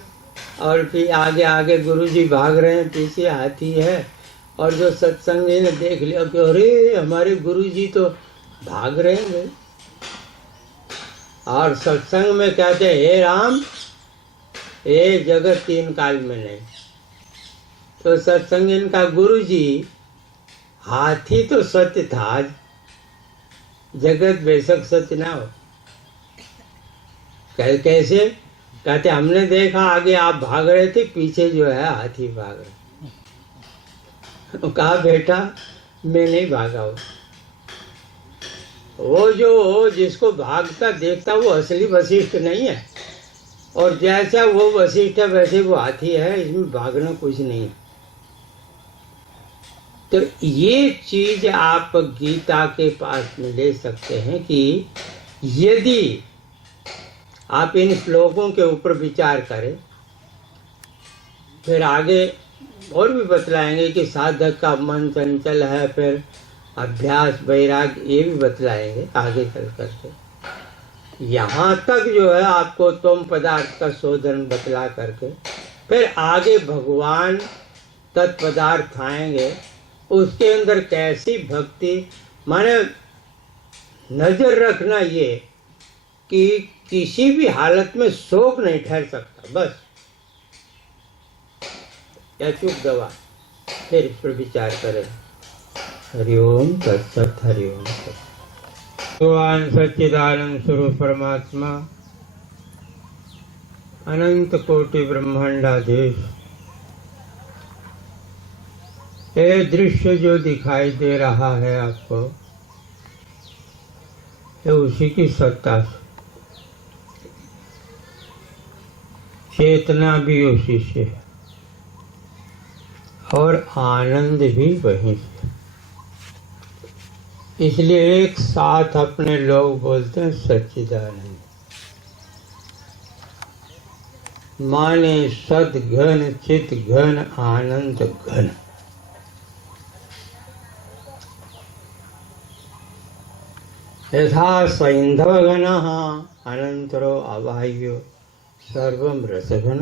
और फिर आगे आगे गुरुजी भाग रहे हैं, पीछे हाथी है। और जो सत्संगी ने देख लिया कि अरे हमारे गुरुजी तो भाग रहे हैं। और सत्संग में कहते हैं हे राम ये जगत तीन काल में नहीं। तो सत्संग इनका गुरुजी हाथी तो सत्य था, जगत बेशक सत्य ना हो। कैसे? कहते हमने देखा आगे आप भाग रहे थे, पीछे जो है हाथी भाग रहे। कहा बेटा मैं नहीं भागा हूँ। वो जो जिसको भागता देखता वो असली वशिष्ठ नहीं है, और जैसा वो वशिष्ठ है वैसे वो हाथी है, इसमें भागना कुछ नहीं है। तो ये चीज आप गीता के पास में ले सकते हैं कि यदि आप इन श्लोकों के ऊपर विचार करें, फिर आगे और भी बतलाएंगे कि साधक का मन चंचल है, फिर अभ्यास वैराग्य ये भी बतलाएंगे आगे चल करके। यहाँ तक जो है आपको तुम पदार्थ का शोधन बतला करके फिर आगे भगवान तत्पदार्थ आएंगे, उसके अंदर कैसी भक्ति, माने नजर रखना ये कि किसी भी हालत में शोक नहीं ठहर सकता, बस या चुप दवा। फिर इस पर विचार करें। हरिओम तत्सत। हरिओम तत्सत। भगवान सच्चिदानंद स्वरूप परमात्मा अनंत कोटि ब्रह्मांडाधीश, ये दृश्य जो दिखाई दे रहा है आपको, ये उसी की सत्ता से, चेतना भी उसी से है और आनंद भी वहीं से। इसलिए एक साथ अपने लोग बोलते हैं सच्चिदानंद, माने सद घन चित घन आनंद घन। यथा सैंधव घन अनंतरो अबाह्यो सर्वम रसघन।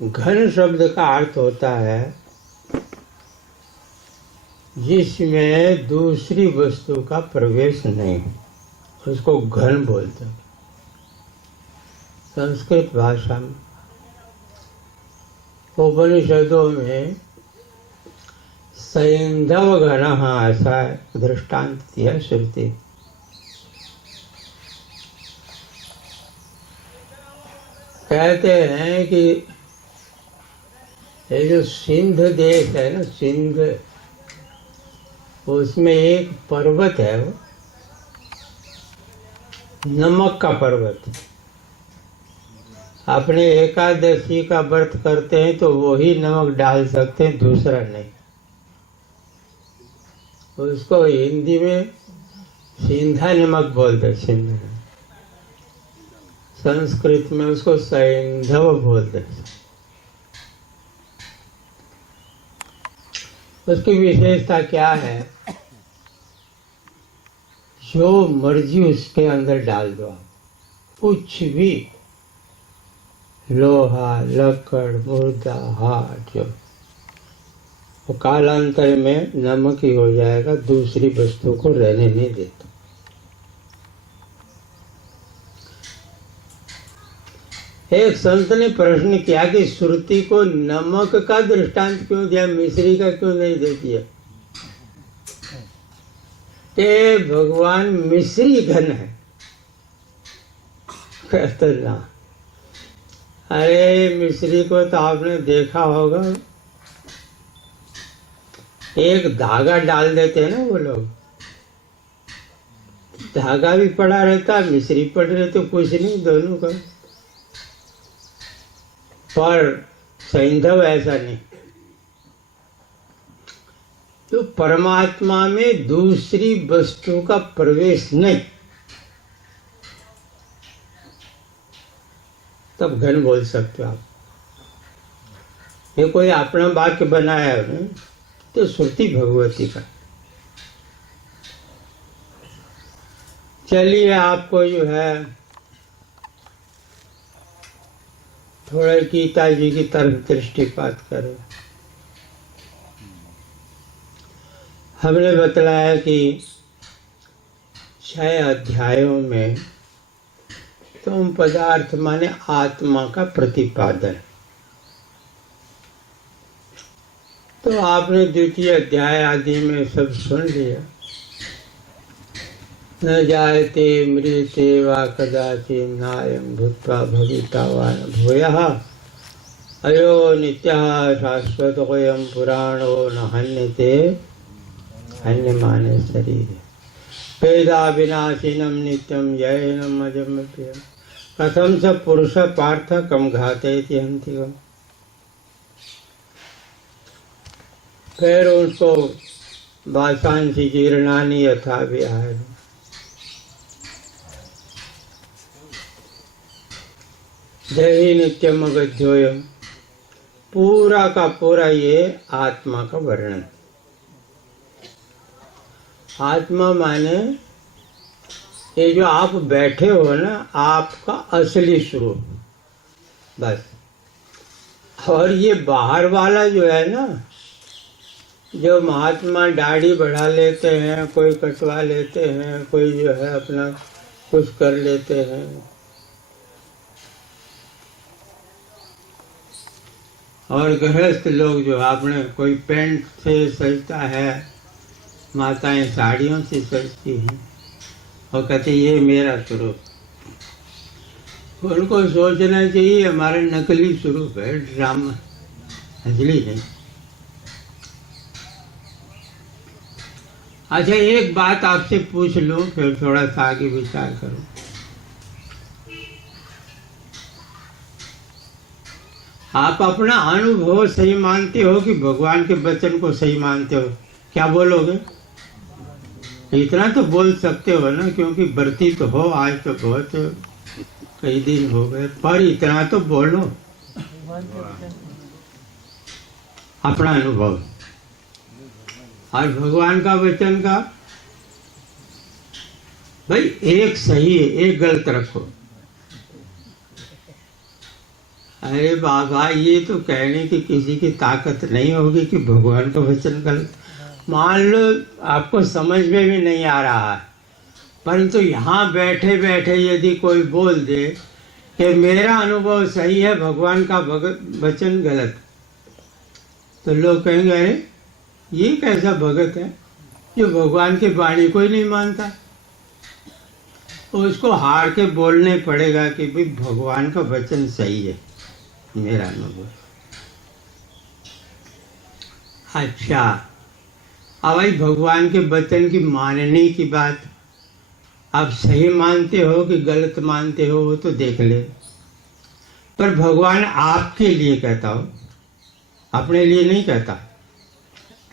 घन शब्द का अर्थ होता है जिसमें दूसरी वस्तु का प्रवेश नहीं, उसको घन बोलते हैं। संस्कृत भाषा में उपनिषदों में सैंधव घन ऐसा दृष्टांत दिया श्रुति। कहते हैं कि ये जो सिंध देश है ना, सिंध, उसमें एक पर्वत है, वो नमक का पर्वत। अपने एकादशी का व्रत करते हैं तो वही नमक डाल सकते हैं, दूसरा नहीं। उसको हिंदी में सिंधा नमक बोलते, सिंध। संस्कृत में उसको सैंधव बोलते। उसकी विशेषता क्या है? जो मर्जी उसके अंदर डाल दो आप, कुछ भी, लोहा, लकड़, मुर्दा, हाथ, जो वो कालांतर में नमक ही हो जाएगा, दूसरी वस्तु को रहने नहीं देता। एक संत ने प्रश्न किया कि श्रुति को नमक का दृष्टांत क्यों दिया, मिश्री का क्यों नहीं दे दिया? भगवान मिश्री घन है, कहते ना, अरे मिस्री को तो आपने देखा होगा, एक धागा डाल देते हैं ना वो लोग, धागा भी पड़ा रहता है, मिस्री पड़ रही तो कुछ नहीं दोनों का। पर सैंधव ऐसा नहीं। तो परमात्मा में दूसरी वस्तु का प्रवेश नहीं, तब घन बोल सकते हो आप। ये कोई अपना वाक्य बनाया है तो श्रुति भगवती का। चलिए आपको जो है थोड़ा गीता जी की तरफ दृष्टिपात करो। हमने बतलाया कि 6 अध्यायों में तुम पदार्थ माने आत्मा का प्रतिपादन। तो आपने द्वितीय अध्याय आदि में सब सुन लिया। न जायते मृते वा कदाचित् नायं भूत्वा भविता वा न भूयः अयो नित्यः शाश्वतोऽयं पुराणो न हन्यते हन्यमाने शरीरे वेदा विनाशिनं नित्यं यैनम् अजमप्यम् कथं स पुरुष पार्थ कम घातयति हन्तिकम्। फिर उसको वासांसि जीर्णानि यथा विहाय, जय नित्यम अगध्योयम, पूरा का पूरा ये आत्मा का वर्णन। आत्मा माने ये जो आप बैठे हो ना, आपका असली स्वरूप बस। और ये बाहर वाला जो है ना, जो महात्मा दाढ़ी बढ़ा लेते हैं, कोई कटवा लेते हैं, कोई जो है अपना कुछ कर लेते हैं, और गृहस्थ लोग जो आपने कोई पेंट से सजता है, माताएं साड़ियों से सजती हैं और कहते ये मेरा स्वरूप। उनको सोचना चाहिए हमारा नकली स्वरूप है, ड्रामा, असली नहीं। अच्छा, एक बात आपसे पूछ लूं, फिर थोड़ा सा आगे विचार करो। आप अपना अनुभव सही मानते हो कि भगवान के वचन को सही मानते हो? क्या बोलोगे? इतना तो बोल सकते हो ना, क्योंकि व्रती तो हो, आज तो बहुत कई दिन हो गए, पर इतना तो बोलो अपना अनुभव। और भगवान का वचन का भाई एक सही है, एक गलत रखो। अरे बाबा, ये तो कहने की किसी की ताकत नहीं होगी कि भगवान का वचन गलत। मान लो आपको समझ में भी नहीं आ रहा है, परंतु यहाँ बैठे बैठे यदि कोई बोल दे कि मेरा अनुभव सही है, भगवान का वचन गलत, तो लोग कहेंगे अरे ये कैसा भगत है जो भगवान की वाणी को ही नहीं मानता। तो उसको हार के बोलने पड़ेगा कि भाई भगवान का वचन सही है, मेरा अनुभव। अच्छा, अब भाई भगवान के वचन की मानने की बात, आप सही मानते हो कि गलत मानते हो वो तो देख ले। पर भगवान आपके लिए कहता हो, अपने लिए नहीं कहता।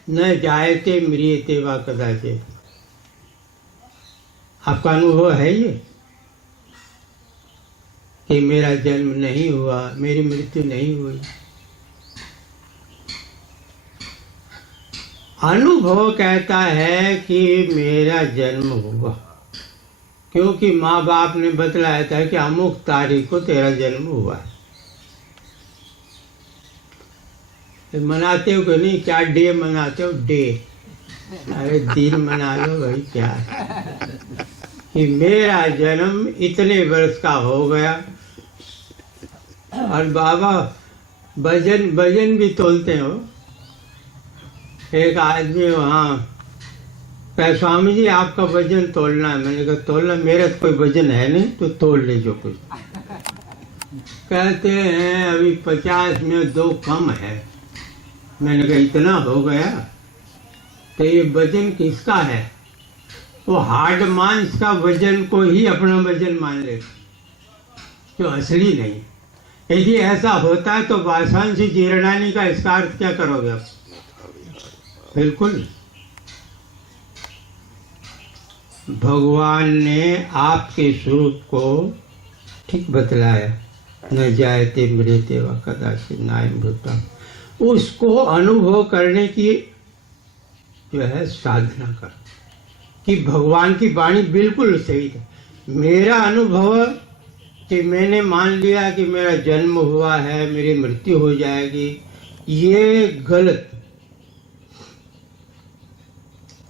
न जायते म्रियते वा कदाचित्, आपका अनुभव है ये कि मेरा जन्म नहीं हुआ, मेरी मृत्यु नहीं हुई। अनुभव कहता है कि मेरा जन्म हुआ, क्योंकि माँ बाप ने बतलाया था कि अमुक तारीख को तेरा जन्म हुआ है। मनाते हो कि नहीं? क्या डे मनाते हो? डे, अरे दिन मना लो भाई, क्या है कि मेरा जन्म इतने वर्ष का हो गया। और बाबा वजन भी तोलते हो। एक आदमी वहाँ कहा स्वामी जी आपका वजन तोलना है। मैंने कहा तोलना, मेरा तो कोई वजन है नहीं, तो तोल ले जो कुछ। कहते हैं अभी 50 में 2 कम है। मैंने कहा इतना हो गया? तो ये वजन किसका है? वो हार्ड मांस का वजन को ही अपना वजन मान ले, जो असली नहीं। यदि ऐसा होता है तो वासांसी जीर्णानी का इसका अर्थ क्या करोगे आप? बिल्कुल। भगवान ने आपके स्वरूप को ठीक बतलाया, न जायते मृते व कदाचित् नायमृतम्। उसको अनुभव करने की जो है साधना कर, कि भगवान की वाणी बिल्कुल सही है। मेरा अनुभव कि मैंने मान लिया कि मेरा जन्म हुआ है, मेरी मृत्यु हो जाएगी, ये गलत।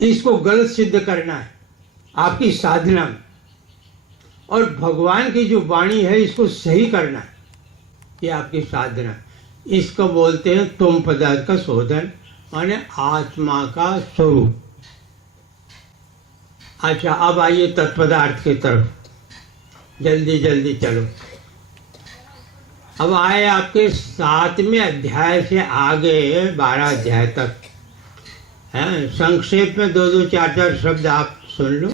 इसको गलत सिद्ध करना है आपकी साधना में, और भगवान की जो वाणी है इसको सही करना है, ये आपकी साधना। इसको बोलते हैं तुम पदार्थ का शोधन, माने आत्मा का स्वरूप। अच्छा, अब आइए तत्पदार्थ की तरफ, जल्दी जल्दी चलो। अब आए आपके 7वें अध्याय से आगे 12 अध्याय तक है। संक्षेप में 2-2, 4-4 शब्द आप सुन लो।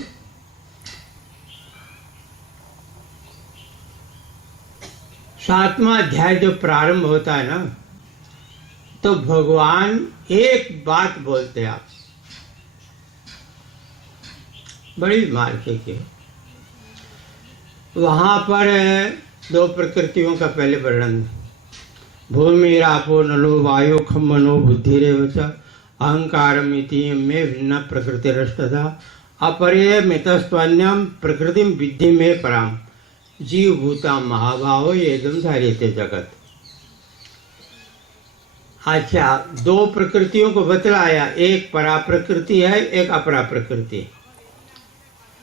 सातवां अध्याय जो प्रारंभ होता है ना, तो भगवान एक बात बोलते हैं आप, बड़ी मार्मिक है। वहां पर 2 प्रकृतियों का पहले वर्णन, भूमि रापो नलो वायु खम मनो बुद्धिरेव च अहंकारमिति में भिन्न प्रकृतिरष्टधा अपरे मितस्त्वन्यम प्रकृतिम विद्धि में पराम जीव भूता महाभाव एकदम धार्यते जगत। अच्छा, 2 प्रकृतियों को बतलाया, एक परा प्रकृति है, एक अपरा प्रकृति है।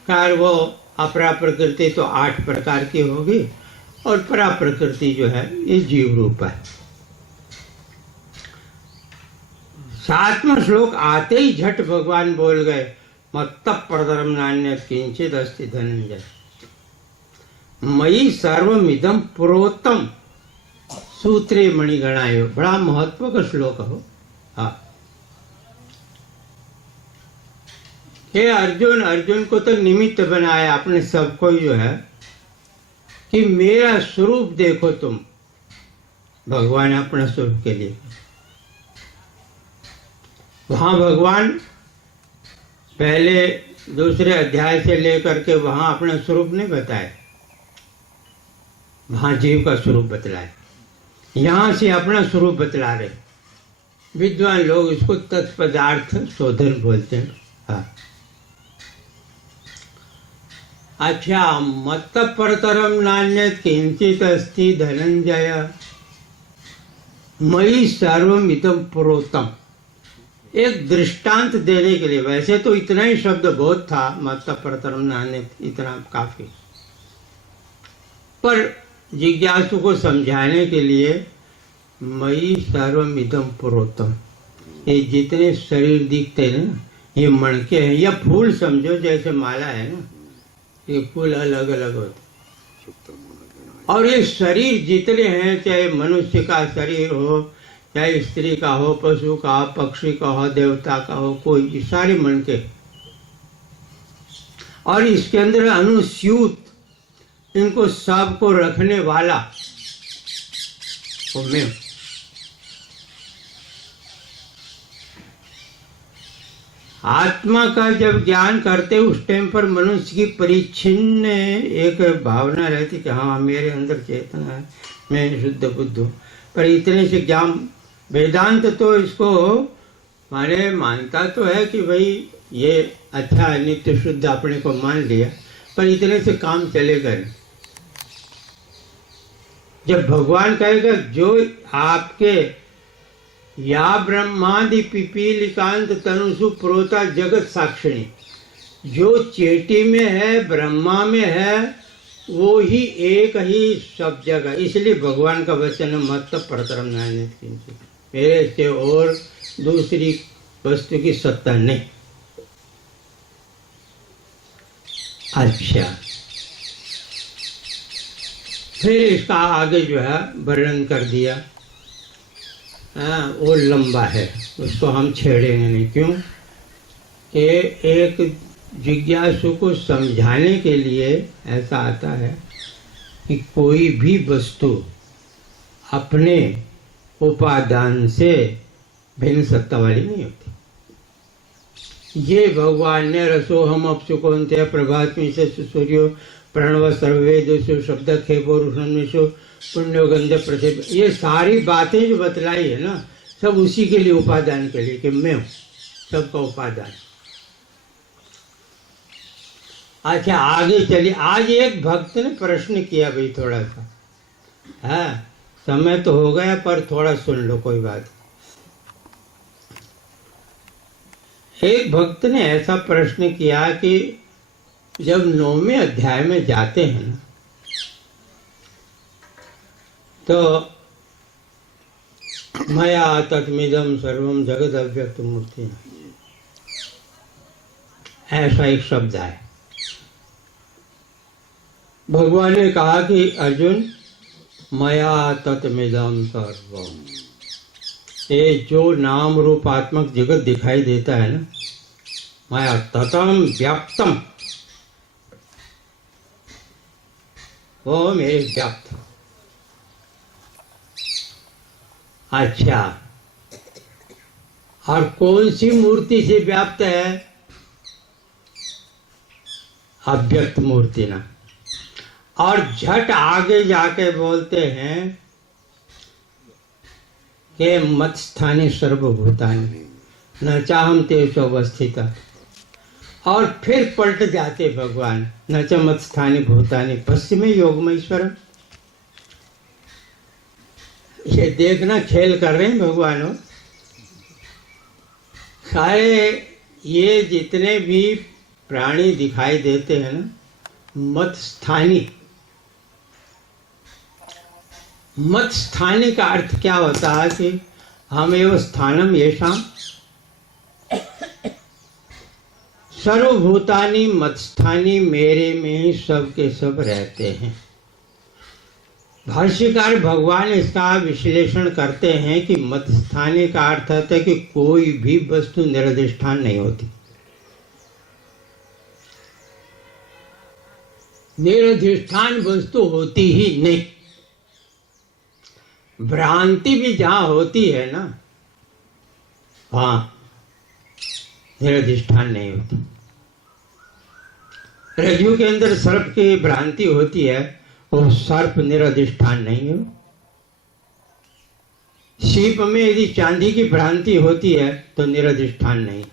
कार वो अपरा प्रकृति तो 8 प्रकार की होगी, और परा प्रकृति जो है ये जीव रूप है। 7वां श्लोक आते ही झट भगवान बोल गए, मत्त परतरम नान्यत् किंचित् अस्ति धनंजय मयि सर्वमिदं प्रोतम सूत्रे मणिगणायो। बड़ा महत्व का श्लोक हो। हाँ, हे अर्जुन, अर्जुन को तो निमित्त बनाया अपने सबको जो है कि मेरा स्वरूप देखो तुम। भगवान अपने स्वरूप के लिए, वहां भगवान पहले 2 अध्याय से लेकर के वहां अपना स्वरूप नहीं बताए, वहां जीव का स्वरूप बतलाए, यहां से अपना स्वरूप बतला रहे। विद्वान लोग इसको तत्पदार्थ शोधन बोलते हैं। हाँ, अच्छा, मत्त परतरम नान्यत् किंचित् अस्ति धनंजय मयि सर्वमिदं प्रोतम। एक दृष्टांत देने के लिए, वैसे तो इतना ही शब्द बहुत था, मत्त परतरम नान्यत्, इतना काफी, पर जिज्ञासु को समझाने के लिए मयि सर्वमिदं प्रोतम। ये जितने शरीर दिखते हैं ना, ये मणके हैं, या फूल समझो, जैसे माला है ना, ये फूल अलग अलग होते, और ये शरीर जितने हैं, चाहे मनुष्य का शरीर हो, चाहे स्त्री का हो, पशु का हो, पक्षी का हो, देवता का हो, कोई, सारे मणके, और इसके अंदर अनुस्यूत, इनको सबको रखने वाला वो मैं। आत्मा का जब ज्ञान करते उस टाइम पर मनुष्य की परिच्छिन्न एक भावना रहती कि हाँ मेरे अंदर चेतना है, मैं शुद्ध बुद्ध हूँ। पर इतने से ज्ञान, वेदांत तो इसको माने मानता तो है कि भाई ये अच्छा है, नित्य शुद्ध अपने को मान लिया, पर इतने से काम चलेगा नहीं। जब भगवान कहेगा जो आपके या ब्रह्मादि पिपीलिकांत तनुसु प्रोता जगत साक्षिणी, जो चेटी में है, ब्रह्मा में है, वो ही एक ही सब जगह। इसलिए भगवान का वचन मत्त परतरम नान्यत् किंचित्, मेरे से और दूसरी वस्तु की सत्ता नहीं। अच्छा, फिर इसका आगे जो है वर्णन कर दिया। वो लंबा है, उसको हम छेड़ेंगे नहीं। क्यों? कि एक जिज्ञासु को समझाने के लिए ऐसा आता है कि कोई भी वस्तु अपने उपादान से भिन्न सत्ता वाली नहीं होती। ये भगवान ने रसोहम अपसुकोन्ते प्रभातमी से सूर्यो प्रणव सर्ववेदेषु शब्द खेपोरुषु पुण्यो गंध प्रसिद्ध, ये सारी बातें जो बतलाई है ना, सब उसी के लिए, उपादान के लिए, कि मैं हूँ सबका उपादान। अच्छा आगे चलिए। आज एक भक्त ने प्रश्न किया भाई, थोड़ा सा है, समय तो हो गया पर थोड़ा सुन लो, कोई बात। एक भक्त ने ऐसा प्रश्न किया कि जब 9वें अध्याय में जाते हैं ना, तो मया तत्मिदं सर्वम जगद अव्यक्त मूर्ति, ऐसा एक शब्द है। भगवान ने कहा कि अर्जुन, मया तत्मिदं सर्वम, ये जो नाम रूपात्मक जगत दिखाई देता है ना, मया ततम व्याप्तम, वो मेरे व्याप्त। अच्छा, और कौन सी मूर्ति से व्याप्त है? अव्यक्त मूर्ति ना। और झट आगे जाके बोलते हैं कि मत स्थानी सर्वभूतानि न चाहम तेषु अवस्थिता, और फिर पलट जाते भगवान, न च मत स्थानी भूतानि पश्चिमे योगमैश्वरम। ये देखना खेल कर रहे हैं भगवान। सारे ये जितने भी प्राणी दिखाई देते हैं ना, मत स्थानी, मत स्थानी का अर्थ क्या होता है कि हम एवं स्थानम येषाम सर्वभूतानि मत स्थानी, मेरे में ही सब के सब रहते हैं। भाष्यकार भगवान इसका विश्लेषण करते हैं कि मत स्थानी का अर्थ होता है कि कोई भी वस्तु निरधिष्ठान नहीं होती। निरधिष्ठान वस्तु होती ही नहीं। भ्रांति भी जहां होती है ना, वहां निरधिष्ठान नहीं होती। रज्जु के अंदर सर्प की भ्रांति होती है, वो सर्प निरधिष्ठान नहीं है। सीप में यदि चांदी की भ्रांति होती है तो निरधिष्ठान नहीं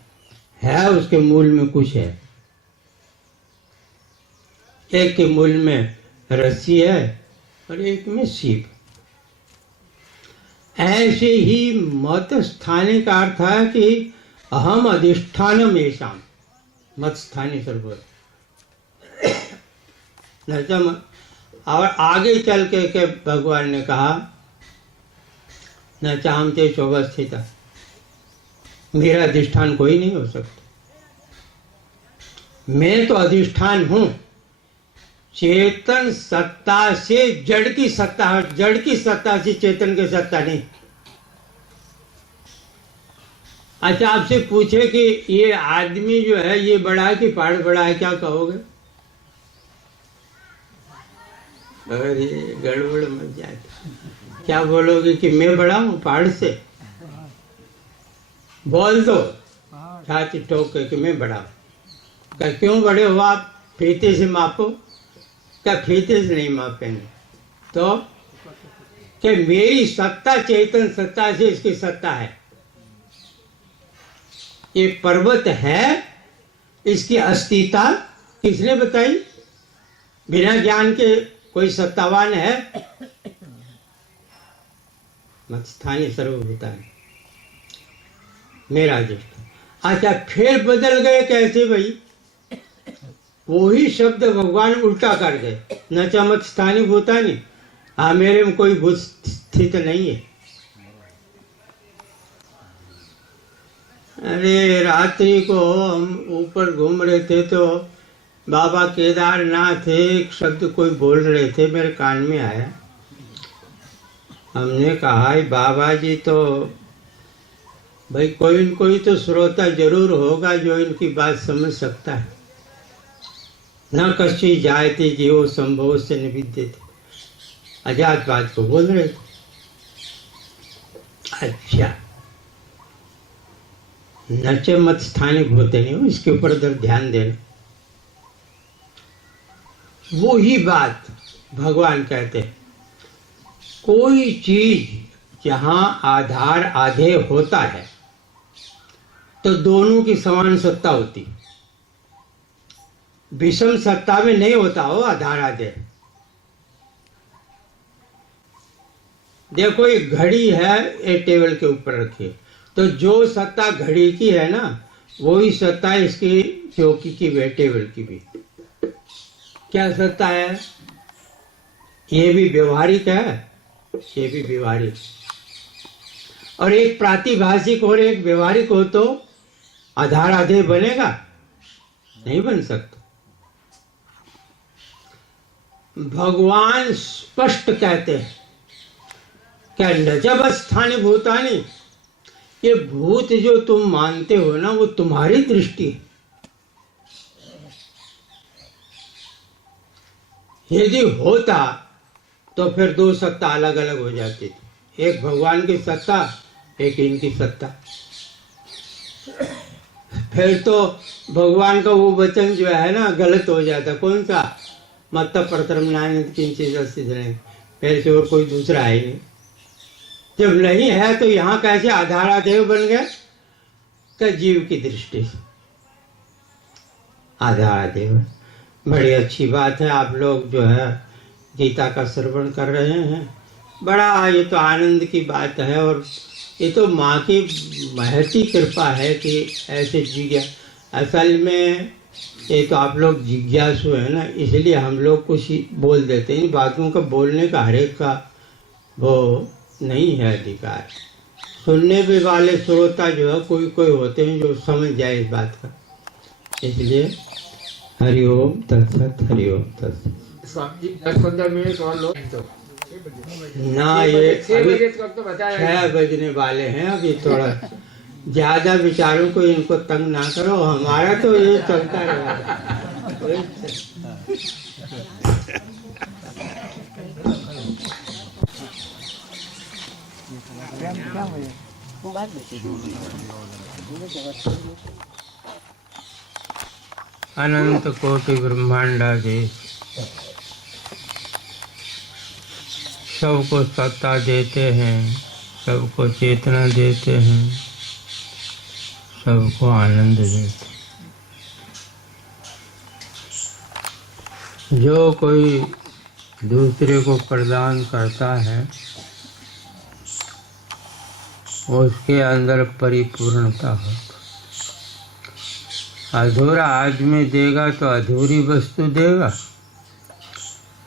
है, उसके मूल में कुछ है। एक के मूल में रस्सी है और एक में सीप। ऐसे ही मत स्थानी का अर्थ है कि अहम अधिष्ठानम येषाम, मत स्थानी सर्वत्र। और आगे चल के भगवान ने कहा, न चाहते चौवस्थित, मेरा अधिष्ठान कोई नहीं हो सकता। मैं तो अधिष्ठान हूं, चेतन सत्ता से जड़ की सत्ता, जड़ की सत्ता से चेतन की सत्ता नहीं। अच्छा, आपसे पूछे कि ये आदमी जो है ये बड़ा है कि पहाड़ बड़ा है, क्या कहोगे? अरे गड़बड़ मच जाती। क्या बोलोगे कि मैं बड़ा हूं पहाड़ से? बोल दो छाती ठोक के कि मैं बड़ा हूं। क्या क्यों बड़े हो आप? फीते से मापो। क्या फीते से नहीं मापेंगे तो? कि मेरी सत्ता चेतन सत्ता से इसकी सत्ता है। ये पर्वत है, इसकी अस्तित्व किसने बताई? बिना ज्ञान के कोई सत्तावान है? मत स्थानीय सर्वभूतानि मेरा अधिष्ठान। अच्छा, फिर बदल गए कैसे भाई? वही शब्द भगवान उल्टा कर गए, न च मत स्थानीय भूतानि, हाँ मेरे में कोई भूत स्थित नहीं है। अरे रात्रि को हम ऊपर घूम रहे थे तो बाबा केदारनाथ एक शब्द कोई बोल रहे थे, मेरे कान में आया। हमने कहा बाबा जी तो भाई कोई न कोई तो श्रोता जरूर होगा जो इनकी बात समझ सकता है। न कश्ची जायते जीवो संभव से निविद्यते, अजात बात को बोल रहे थे। अच्छा, नचे मत स्थानिक होते नहीं, इसके ऊपर ध्यान देना। वो ही बात भगवान कहते हैं, कोई चीज जहां आधार आधे होता है तो दोनों की समान सत्ता होती, विषम सत्ता में नहीं होता हो आधार आधे। देखो एक घड़ी है, एक टेबल के ऊपर रखी, तो जो सत्ता घड़ी की है ना, वही सत्ता इसकी चौकी की भी, टेबल की भी। क्या सत्ता है? ये भी व्यवहारिक है, ये भी व्यवहारिक। और एक प्रातिभाषिक और एक व्यवहारिक हो तो आधार आधे बनेगा? नहीं बन सकता। भगवान स्पष्ट कहते हैं क्या न जब स्थानी भूतानी, ये भूत जो तुम मानते हो ना, वो तुम्हारी दृष्टि है। यदि होता तो फिर दो सत्ता अलग अलग हो जाती थी, एक भगवान की सत्ता, एक इनकी सत्ता। फिर तो भगवान का वो वचन जो है ना गलत हो जाता। कौन सा? मत परतरम नान्यत् किंचित् सिद्ध नहीं, फिर से और कोई दूसरा है नहीं। जब नहीं है तो यहाँ कैसे आधारादेव बन गए? तो जीव की दृष्टि से आधारादेव। बड़ी अच्छी बात है, आप लोग जो है गीता का श्रवण कर रहे हैं। बड़ा ये तो आनंद की बात है, और ये तो माँ की महती कृपा है कि ऐसे जिज्ञासा। असल में ये तो आप लोग जिज्ञासु है ना, इसलिए हम लोग कुछ बोल देते हैं। इन बातों का बोलने का हरेक का वो नहीं है अधिकार। सुनने भी वाले श्रोता जो है कोई कोई होते हैं जो समझ जाए इस बात का। इसलिए हरिओम तत्सत, हरिओम तत्सत। स्वामी जी 10-15 मिनट और लो ना, ये 6 बजे तक तो बताया 6 बजने वाले हैं। अभी थोड़ा ज्यादा विचारों को इनको तंग ना करो, हमारा तो ये चलता रहेगा। अनंत कोटि ब्रह्मांडाधीश, सबको सत्ता देते हैं, सबको चेतना देते हैं, सबको आनंद देते हैं। जो कोई दूसरे को प्रदान करता है उसके अंदर परिपूर्णता हो। अधूरा आदमी देगा तो अधूरी वस्तु देगा,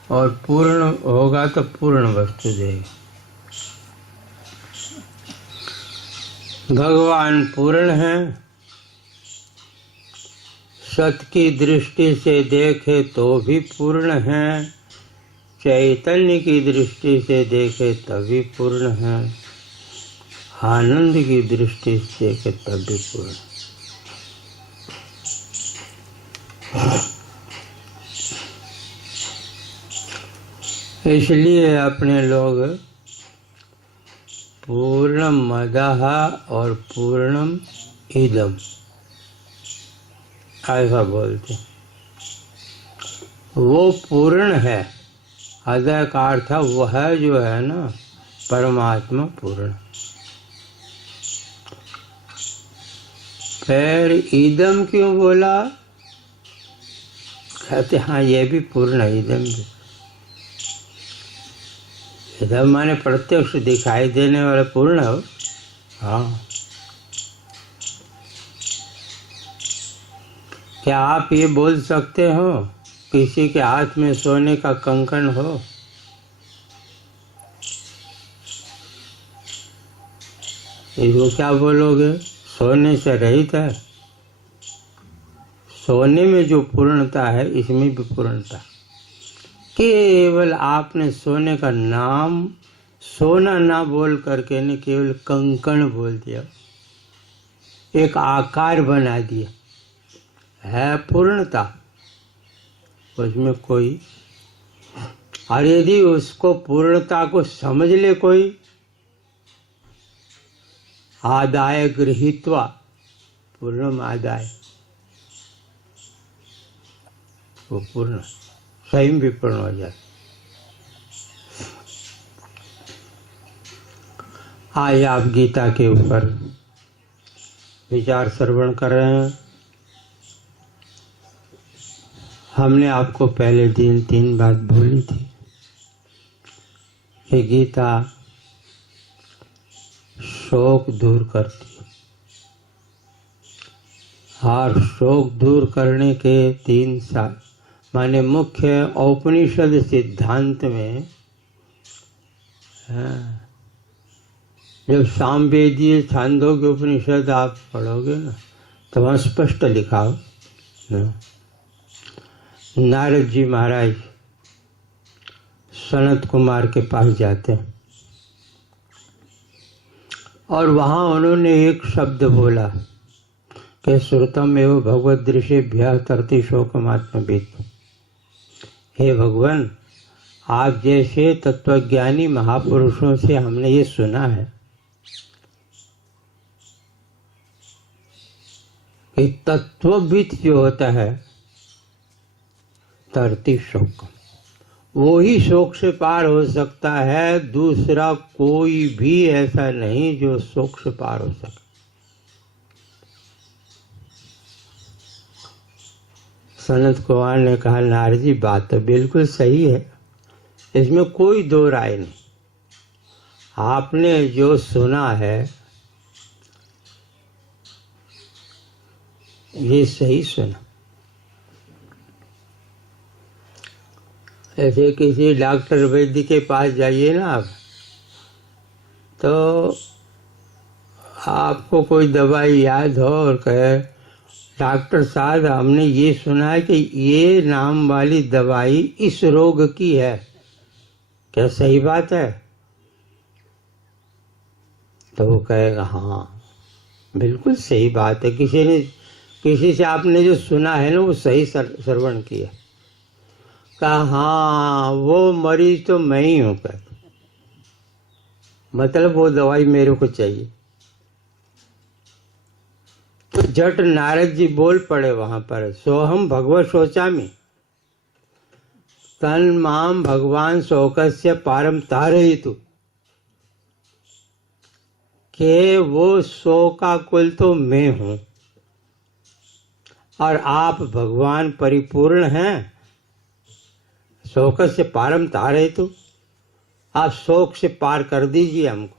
और पूर्ण होगा तो पूर्ण वस्तु देगा। भगवान पूर्ण है, सत की दृष्टि से देखे तो भी पूर्ण है, चैतन्य की दृष्टि से देखे तभी पूर्ण है, आनंद की दृष्टि से देखे तभी पूर्ण। इसलिए अपने लोग पूर्णम मदः और पूर्णम इदम ऐसा बोलते। वो पूर्ण है, अदय का अर्थ वह जो है ना परमात्मा पूर्ण। फिर इदम क्यों बोला? कहते हाँ ये भी पूर्ण है, इदम भी। इदम माने प्रत्यक्ष दिखाई देने वाला पूर्ण हो। हाँ, क्या आप ये बोल सकते हो किसी के हाथ में सोने का कंकन हो, इसको क्या बोलोगे? सोने से रहित है, सोने में जो पूर्णता है इसमें भी पूर्णता। केवल आपने सोने का नाम सोना ना बोल करके ने केवल कंकण बोल दिया, एक आकार बना दिया, है पूर्णता उसमें कोई। और यदि उसको पूर्णता को समझ ले कोई, आदाय गृहीत्वा पूर्णम आदाय, वो पूर्ण स्वयं भी पूर्ण हो जाए। आज आप गीता के ऊपर विचार श्रवण कर रहे हैं। हमने आपको पहले दिन 3 बात बोली थी कि गीता शोक दूर करती है, और शोक दूर करने के 3 साल माने मुख्य औपनिषद सिद्धांत में जब सामवेदीय छांदोग्य उपनिषद आप पढ़ोगे ना तो वहाँ स्पष्ट लिखा हो ना, नारद जी महाराज सनत कुमार के पास जाते हैं और वहाँ उन्होंने एक शब्द बोला कि श्रुतम एवं भगवत दृश्यभ्यः तरति शोकमात्मवित्। हे भगवान, आप जैसे तत्वज्ञानी महापुरुषों से हमने ये सुना है कि तत्वविद जो होता है तरति शोकम, वो ही शोक से पार हो सकता है, दूसरा कोई भी ऐसा नहीं जो शोक से पार हो सके। सनत कुमार ने कहा, नारद जी बात तो बिल्कुल सही है, इसमें कोई दो राय नहीं, आपने जो सुना है ये सही सुना। ऐसे किसी डॉक्टर वैद्य के पास जाइए ना आप, तो आपको कोई दवाई याद हो और कहे डॉक्टर साहब हमने ये सुना है कि ये नाम वाली दवाई इस रोग की है, क्या सही बात है? तो वो कहेगा हाँ बिल्कुल सही बात है, किसी से आपने जो सुना है ना वो सही श्रवण किया। कहा हाँ वो मरीज तो मैं ही हूँ, कहते मतलब वो दवाई मेरे को चाहिए। तो झट नारद जी बोल पड़े वहां पर, सोहम भगवत शोचामि तन माम भगवान शोकस्य पारम तारयितु, के वो शोकाकुल तो मैं हूं और आप भगवान परिपूर्ण हैं, शोक से पारम तारयितु, आप शोक से पार कर दीजिए हमको।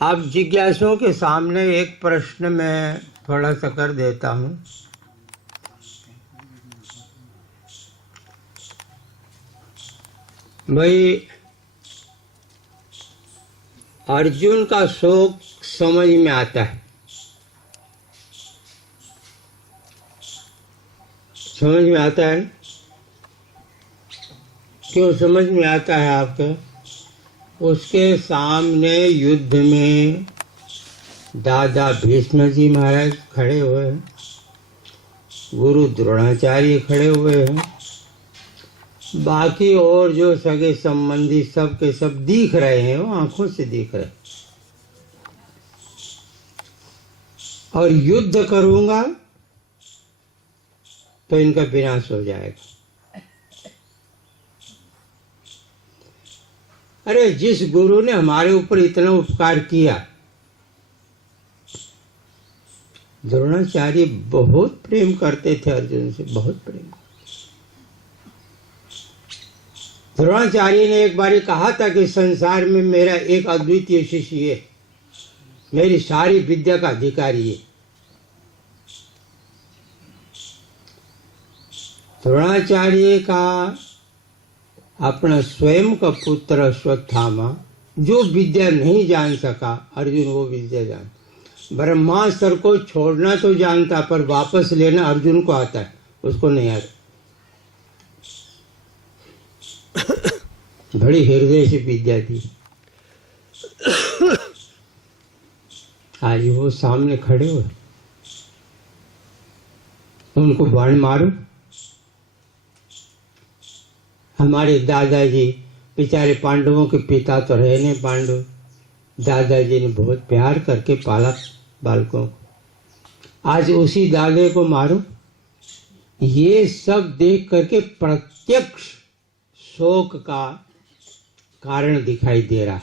आप जिज्ञासुओं के सामने एक प्रश्न मैं थोड़ा सा कर देता हूं। भाई अर्जुन का शोक समझ में आता है, समझ में आता है? क्यों समझ में आता है आपके? उसके सामने युद्ध में दादा भीष्म जी महाराज खड़े हुए हैं, गुरु द्रोणाचार्य खड़े हुए हैं, बाकी और जो सगे संबंधी सब के सब दिख रहे हैं, वो आंखों से दिख रहे हैं। और युद्ध करूंगा तो इनका विनाश हो जाएगा। अरे जिस गुरु ने हमारे ऊपर इतना उपकार किया, द्रोणाचार्य बहुत प्रेम करते थे अर्जुन से, बहुत प्रेम। द्रोणाचार्य ने एक बार कहा था कि संसार में मेरा एक अद्वितीय शिष्य है, मेरी सारी विद्या का अधिकारी है। द्रोणाचार्य का अपना स्वयं का पुत्र अश्वत्थामा जो विद्या नहीं जान सका, अर्जुन वो विद्या जान। ब्रह्मास्त्र को छोड़ना तो जानता, पर वापस लेना अर्जुन को आता है, उसको नहीं आता। बड़ी हृदय से विद्या दी। आज वो सामने खड़े हो, उनको बाण मारो। हमारे दादाजी बेचारे पांडवों के पिता तो रहे नहीं, पांडव दादाजी ने बहुत प्यार करके पाला बालकों को। आज उसी दादे को मारो। ये सब देख करके प्रत्यक्ष शोक का कारण दिखाई दे रहा।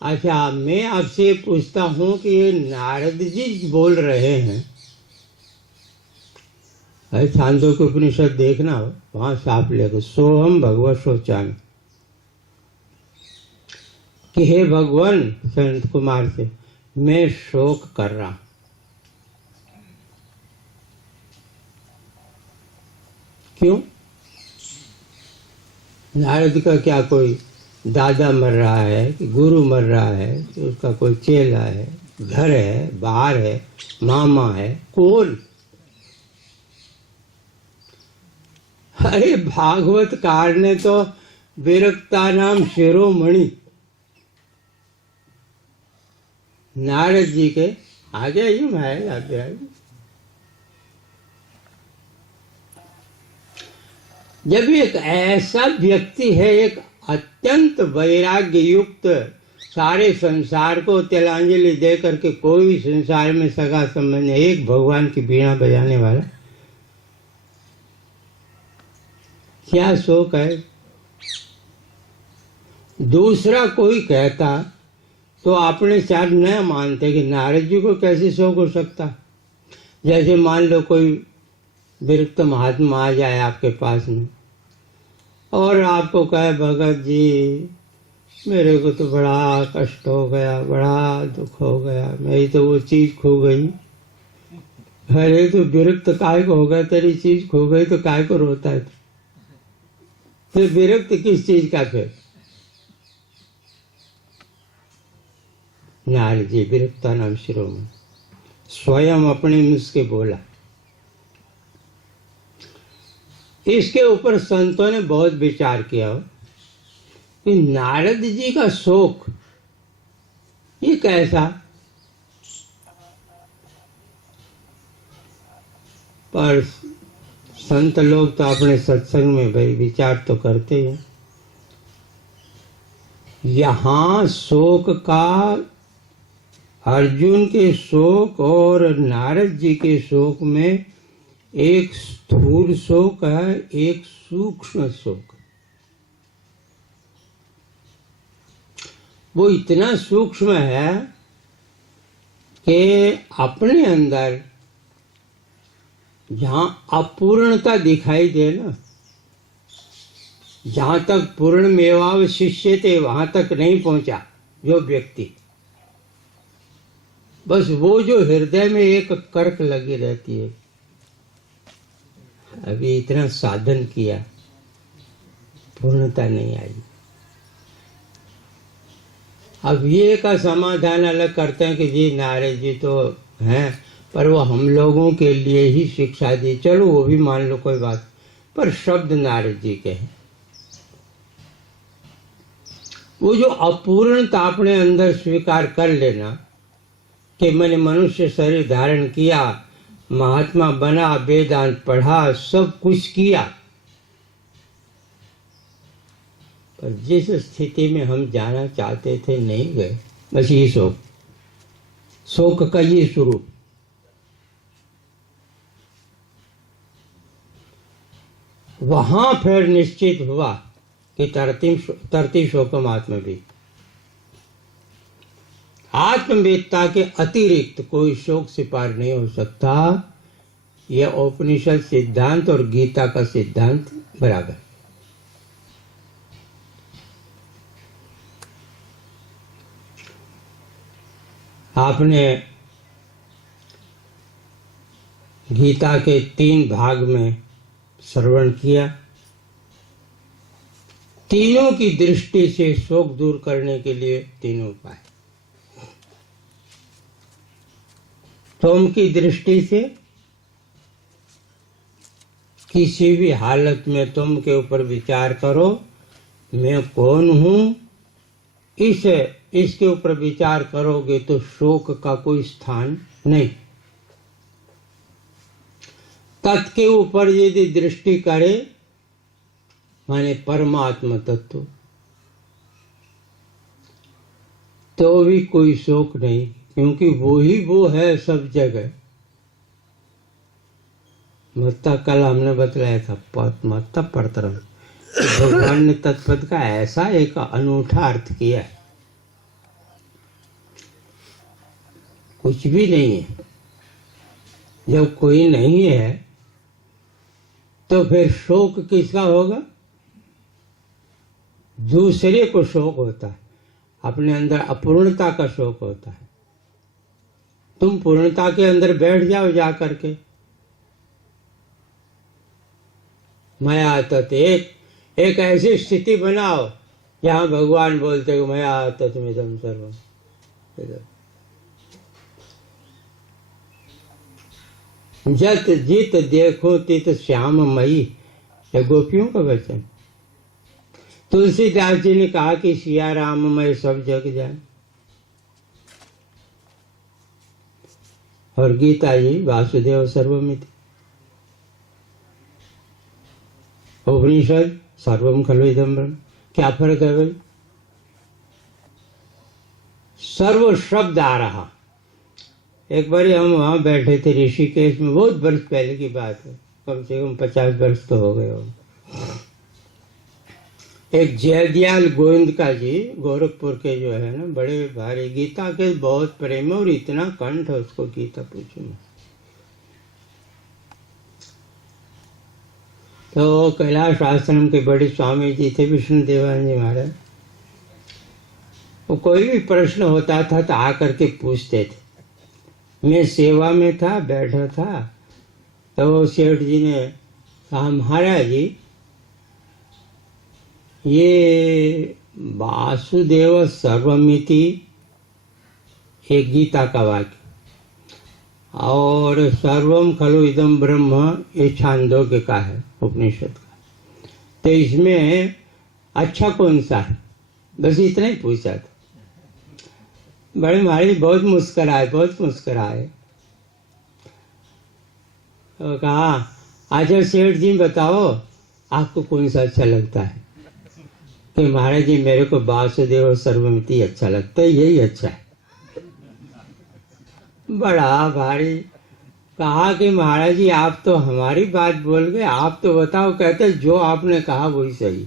अच्छा, मैं आपसे पूछता हूं कि ये नारद जी बोल रहे हैं, छांदों के उपनिषद देखना, वहां साफ लेकर सोहम भगवत शोचामी, कि हे भगवान संत कुमार से मैं शोक कर रहा। क्यों? नारद का क्या कोई दादा मर रहा है कि गुरु मर रहा है कि उसका कोई चेला है, घर है, बाहर है, मामा है, कौन? अरे भागवत कार ने तो विरक्ता नाम शिरोमणि नारद जी के आगे ही मैं आगे जब एक ऐसा व्यक्ति है, एक अत्यंत वैराग्य युक्त, सारे संसार को तिलांजलि दे करके कोई भी संसार में सगा संबंध, एक भगवान की बीणा बजाने वाला, क्या शोक है? दूसरा कोई कहता तो आपने चार न मानते कि नारद जी को कैसे शोक हो सकता। जैसे मान लो कोई विरक्त महात्मा आ जाए आपके पास में और आपको कहे भगत जी मेरे को तो बड़ा कष्ट हो गया, बड़ा दुख हो गया, मेरी तो वो चीज खो गई। अरे तो विरक्त काय को हो गया, तेरी चीज खो गई तो काय को रोता है? तो विरक्त किस चीज का? फिर नारद जी विरक्ता नाम शिरोमणि स्वयं अपने मुझ के बोला। इसके ऊपर संतों ने बहुत विचार किया कि नारद जी का शोक ये कैसा? पर संत लोग तो अपने सत्संग में भाई विचार तो करते हैं। यहाँ शोक का, अर्जुन के शोक और नारद जी के शोक में एक स्थूल शोक है, एक सूक्ष्म शोक। वो इतना सूक्ष्म है कि अपने अंदर जहां अपूर्णता दिखाई दे ना, जहां तक पूर्ण मेवावशिष्यते वहां तक नहीं पहुंचा जो व्यक्ति, बस वो जो हृदय में एक कर्क लगी रहती है, अभी इतना साधन किया, पूर्णता नहीं आई। अब ये का समाधान अलग करते हैं कि जी नारद जी तो हैं, पर वो हम लोगों के लिए ही शिक्षा दी, चलो वो भी मान लो कोई बात, पर शब्द नारद जी के हैं। वो जो अपूर्णता अपने अंदर स्वीकार कर लेना कि मैंने मनुष्य शरीर धारण किया, महात्मा बना, वेदांत पढ़ा, सब कुछ किया, पर जिस स्थिति में हम जाना चाहते थे नहीं गए, बस ये शोक, शोक का ये स्वरूप। वहां फिर निश्चित हुआ कि तरती शोकम आत्मवेद, आत्मवेदता के अतिरिक्त कोई शोक से पार नहीं हो सकता। यह उपनिषद सिद्धांत और गीता का सिद्धांत बराबर। आपने गीता के 3 भाग में श्रवण किया। तीनों की दृष्टि से शोक दूर करने के लिए 3 उपाय। तुम की दृष्टि से किसी भी हालत में तुम के ऊपर विचार करो, मैं कौन हूं, इसके ऊपर विचार करोगे तो शोक का कोई स्थान नहीं। तत् के ऊपर यदि दृष्टि करे, माने परमात्मा तत्व, तो भी कोई शोक नहीं, क्योंकि वो ही वो है सब जगह। मत्ता कल हमने बतलाया था, मत्ता परतरम, भगवान ने तत्पद का ऐसा एक अनूठा अर्थ किया है, कुछ भी नहीं है। जब कोई नहीं है तो फिर शोक किसका होगा? दूसरे को शोक होता है, अपने अंदर अपूर्णता का शोक होता है। तुम पूर्णता के अंदर बैठ जाओ जा करके। मया तत्, एक ऐसी स्थिति बनाओ जहां भगवान बोलते हो मया तत्मिदं सर्वम। जत जित देखो तित श्याममयी, ये गोपियों का वचन। तुलसीदास जी ने कहा कि सिया राममय सब जग जाए, और गीता जी वासुदेव सर्वमिति, उपनिषद सर्वम खलु इदं ब्रह्म। क्या फर्क है भाई? सर्व शब्द आ रहा। एक बार हम वहां बैठे थे ऋषिकेश में, बहुत वर्ष पहले की बात है, कम से कम 50 वर्ष तो हो गए हो। एक जयदयाल गोविंदका जी गोरखपुर के जो है ना, बड़े भारी गीता के बहुत प्रेम, और इतना कंठ है उसको, गीता पूछो मत। तो कैलाश आश्रम के बड़े स्वामी जी थे, विष्णु देवान जी महाराज। वो कोई भी प्रश्न होता था तो आकर के पूछते थे। मैं सेवा में था, बैठा था, तो सेठ जी ने कहा महाराज जी, ये वासुदेव सर्वमिति एक गीता का वाक्य, और सर्वम खलु इदं ब्रह्म ये छांदोग्य का है, उपनिषद का। तो इसमें अच्छा कौन सा है? बस इतना ही पूछा था। बड़े महाराज बहुत मुस्कुराए, बहुत मुस्कुराए। तो कहा अच्छा सेठ जी बताओ आपको कौन सा अच्छा लगता है? कि महाराज जी मेरे को वासुदेव सर्वमिति अच्छा लगता है, यही अच्छा है। बड़ा भारी। कहा कि महाराज जी आप तो हमारी बात बोल गए, आप तो बताओ। कहते जो आपने कहा वही सही।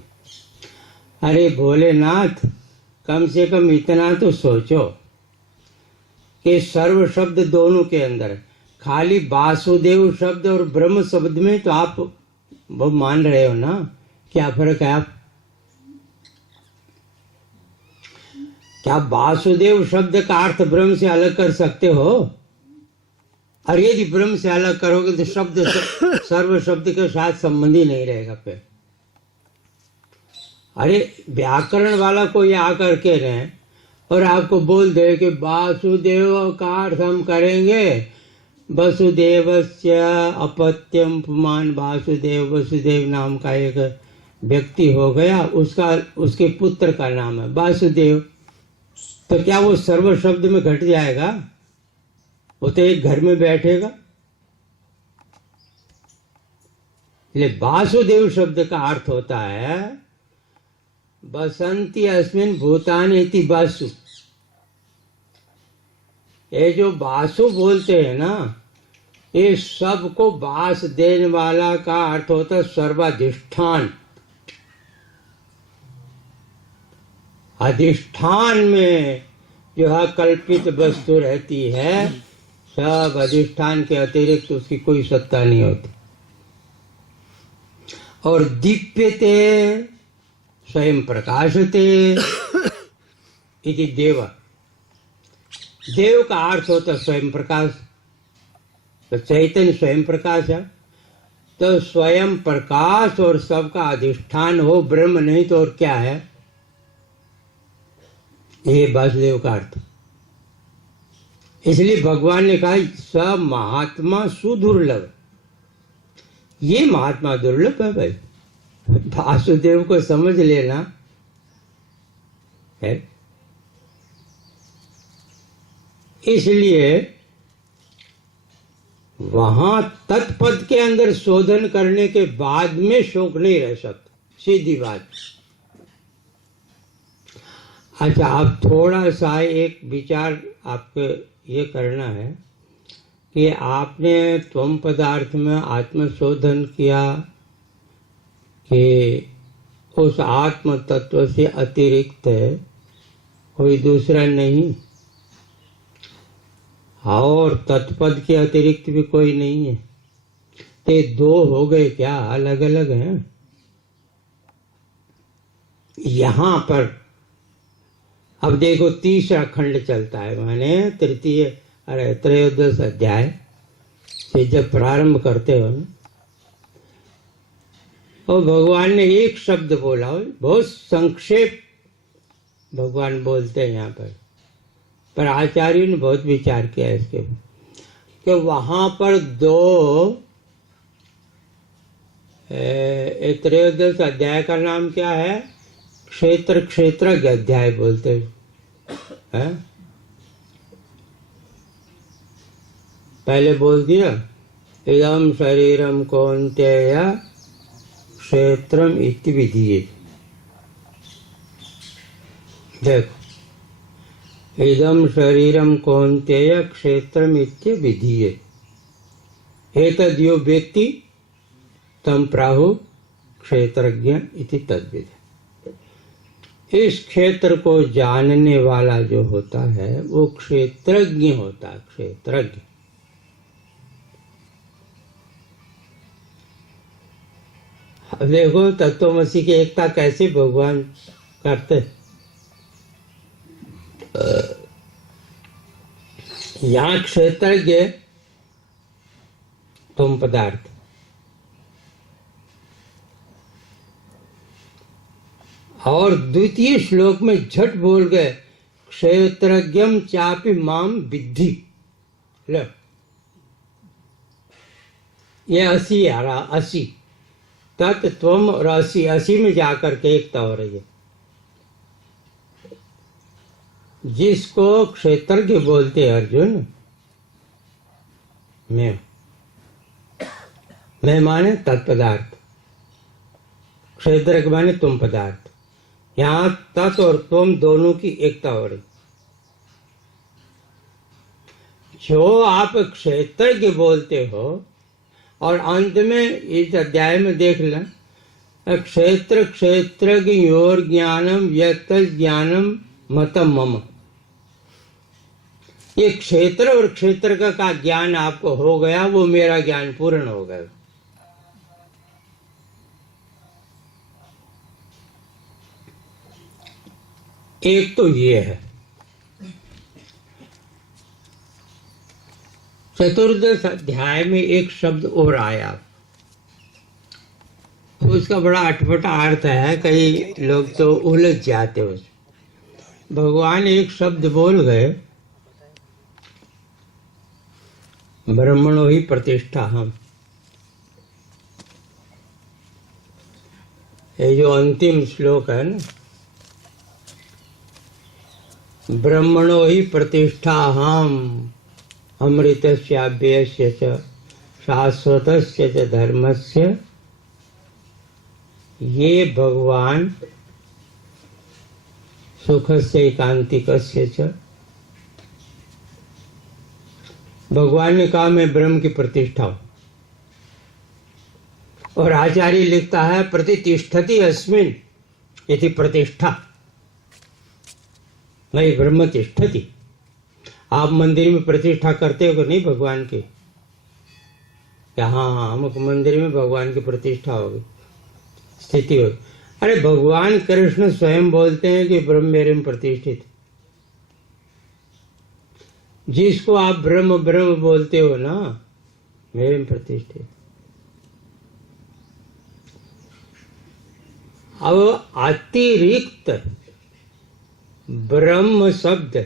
अरे भोलेनाथ, कम से कम इतना तो सोचो कि सर्व शब्द दोनों के अंदर है। खाली वासुदेव शब्द और ब्रह्म शब्द में तो आप वो मान रहे हो ना, क्या फर्क है? आप क्या वासुदेव शब्द का अर्थ ब्रह्म से अलग कर सकते हो? और यदि ब्रह्म से अलग करोगे तो शब्द सर्व शब्द के साथ संबंध ही नहीं रहेगा फिर। अरे व्याकरण वाला कोई आकर के रहे और आपको बोल दे कि वासुदेव का अर्थ हम करेंगे वसुदेवस्य अपत्यम पुमान। वासुदेव, वसुदेव नाम का एक व्यक्ति हो गया, उसके पुत्र का नाम है वासुदेव। तो क्या वो सर्व शब्द में घट जाएगा? वो तो एक घर में बैठेगा। इसलिए वासुदेव शब्द का अर्थ होता है बसंती अस्मिन भूतानि इति वासु। ये जो वासु बोलते हैं ना, ये सबको वास देने वाला का अर्थ होता है सर्वाधिष्ठान। अधिष्ठान में जो है कल्पित वस्तु रहती है, सब अधिष्ठान के अतिरिक्त उसकी कोई सत्ता नहीं होती। और दीप्यते स्वयं प्रकाशते इति देव। देव का अर्थ होता है स्वयं प्रकाश। तो चैतन्य स्वयं प्रकाश है, तो स्वयं प्रकाश और सबका अधिष्ठान हो ब्रह्म, नहीं तो और क्या है? ये वासुदेव का अर्थ। इसलिए भगवान ने कहा स महात्मा सुदुर्लभ। ये महात्मा दुर्लभ है भाई, वासुदेव को समझ लेना है। इसलिए वहां तत्पद के अंदर शोधन करने के बाद में शोक नहीं रह सकता, सीधी बात। अच्छा, अब थोड़ा सा एक विचार आपको ये करना है कि आपने त्वम पदार्थ में आत्मशोधन किया कि उस आत्म तत्व से अतिरिक्त कोई दूसरा नहीं, और तत्पद के अतिरिक्त भी कोई नहीं है, ते दो हो गए क्या, अलग अलग हैं। यहां पर अब देखो तीसरा खंड चलता है, माने तृतीय त्रयोदश अध्याय से जब प्रारंभ करते हो ना, और भगवान ने एक शब्द बोला हो, बहुत संक्षेप भगवान बोलते हैं यहाँ पर आचार्यों ने बहुत विचार किया इसके कि वहां पर दो त्रयोदश अध्याय का नाम क्या है, क्षेत्र क्षेत्रज्ञ अध्याय बोलते हैं। पहले बोल दिया इदम शरीरम कौन्तेय क्षेत्रम इति विधीये। देखो, इदम शरीरम कौन्तेय क्षेत्रम इति विधीये, एतद् यो वेत्ति तम प्राहु क्षेत्रज्ञ इति तद्विद। इस क्षेत्र को जानने वाला जो होता है वो क्षेत्रज्ञ होता है, क्षेत्रज्ञ। देखो तत्वमसी की एकता कैसे भगवान करते। यहाँ क्षेत्रज्ञ तुम पदार्थ, और द्वितीय श्लोक में झट बोल गए क्षेत्रज्ञम चापि माम विद्धि। लो, ये 80 आ रहा, 80 तत्त्वम और 80 में जाकर के एकता हो रही है। जिसको क्षेत्रज्ञ बोलते हैं अर्जुन, मैं माने तत्पदार्थ, क्षेत्रज्ञ माने तुम पदार्थ। यहाँ तत् और तुम दोनों की एकता हो रही। जो आप क्षेत्रज्ञ बोलते हो, और अंत में इस अध्याय में देख लें क्षेत्र क्षेत्रज्ञ योर ज्ञानम यत ज्ञानम मतम मम। ये क्षेत्र और क्षेत्र का ज्ञान आपको हो गया, वो मेरा ज्ञान पूर्ण हो गया। एक तो ये है। चतुर्दश अध्याय में एक शब्द और आया, तो उसका बड़ा अटपटा अर्थ है, कई लोग तो उलझ जाते हो। भगवान एक शब्द बोल गए, ब्रह्मणो ही प्रतिष्ठा हम। ये जो अंतिम श्लोक है ना, ब्रह्मणो ही प्रतिष्ठा हम अमृतस्याव्ययस्य च शाश्वतस्य च धर्मस्य। ये भगवान सुखस्य एकांतिकस्य च। भगवान ने कहा मैं ब्रह्म की प्रतिष्ठा हूं, और आचार्य लिखता है प्रतिष्ठति अस्मिन् इति प्रतिष्ठा नहीं ब्रह्म तिष्ठति। आप मंदिर में प्रतिष्ठा करते हो कि नहीं भगवान की, हाँ अमुक मंदिर में भगवान की प्रतिष्ठा होगी, स्थिति होगी। अरे भगवान कृष्ण स्वयं बोलते हैं कि ब्रह्म मेरे में प्रतिष्ठित। जिसको आप ब्रह्म ब्रह्म बोलते हो ना, मेरे में प्रतिष्ठित। अब अतिरिक्त ब्रह्म शब्द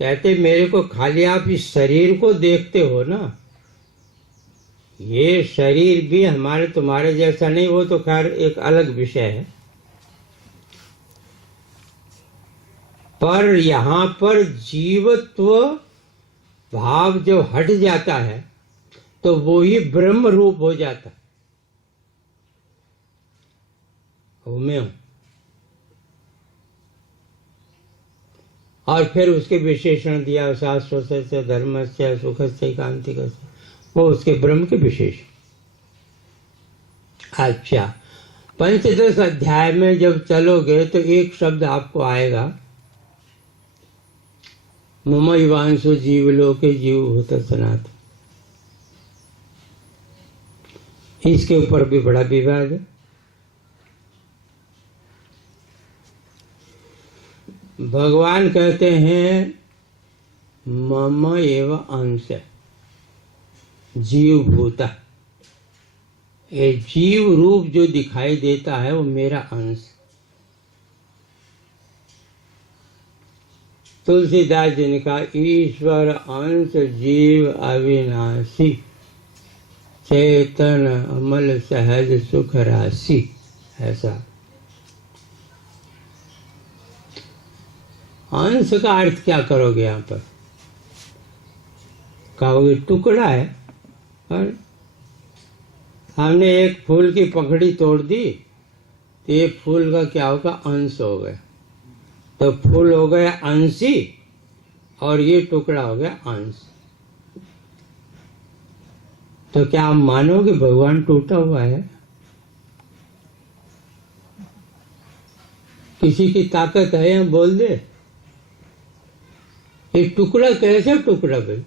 कहते मेरे को खाली आप इस शरीर को देखते हो ना, ये शरीर भी हमारे तुम्हारे जैसा नहीं, वो तो खैर एक अलग विषय है, पर यहाँ पर जीवत्व भाव जो हट जाता है तो वो ही ब्रह्म रूप हो जाता है। वो मैं हूं। और फिर उसके विशेषण दिया, शाश्वत से, धर्म से, सुख से, कांति से, वो उसके ब्रह्म के विशेष। अच्छा, पंचदश अध्याय में जब चलोगे तो एक शब्द आपको आएगा, मम युवांशु जीवलोके जीवभूत सनातन। इसके ऊपर भी बड़ा विवाद है। भगवान कहते हैं मम एव अंश, जीवभूता, ये जीव रूप जो दिखाई देता है वो मेरा अंश। तुलसीदास जी ने कहा ईश्वर अंश जीव अविनाशी, चेतन अमल सहज सुख राशि। ऐसा अंश का अर्थ क्या करोगे यहाँ पर? कहोगे टुकड़ा है। और हमने एक फूल की पंखड़ी तोड़ दी तो ये फूल का क्या होगा? अंश हो गया। तो फूल हो गया अंशी और ये टुकड़ा हो गया अंश। तो क्या आप मानोगे भगवान टूटा हुआ है? किसी की ताकत है? या बोल दे ये टुकड़ा कैसे टुकड़ा भाई?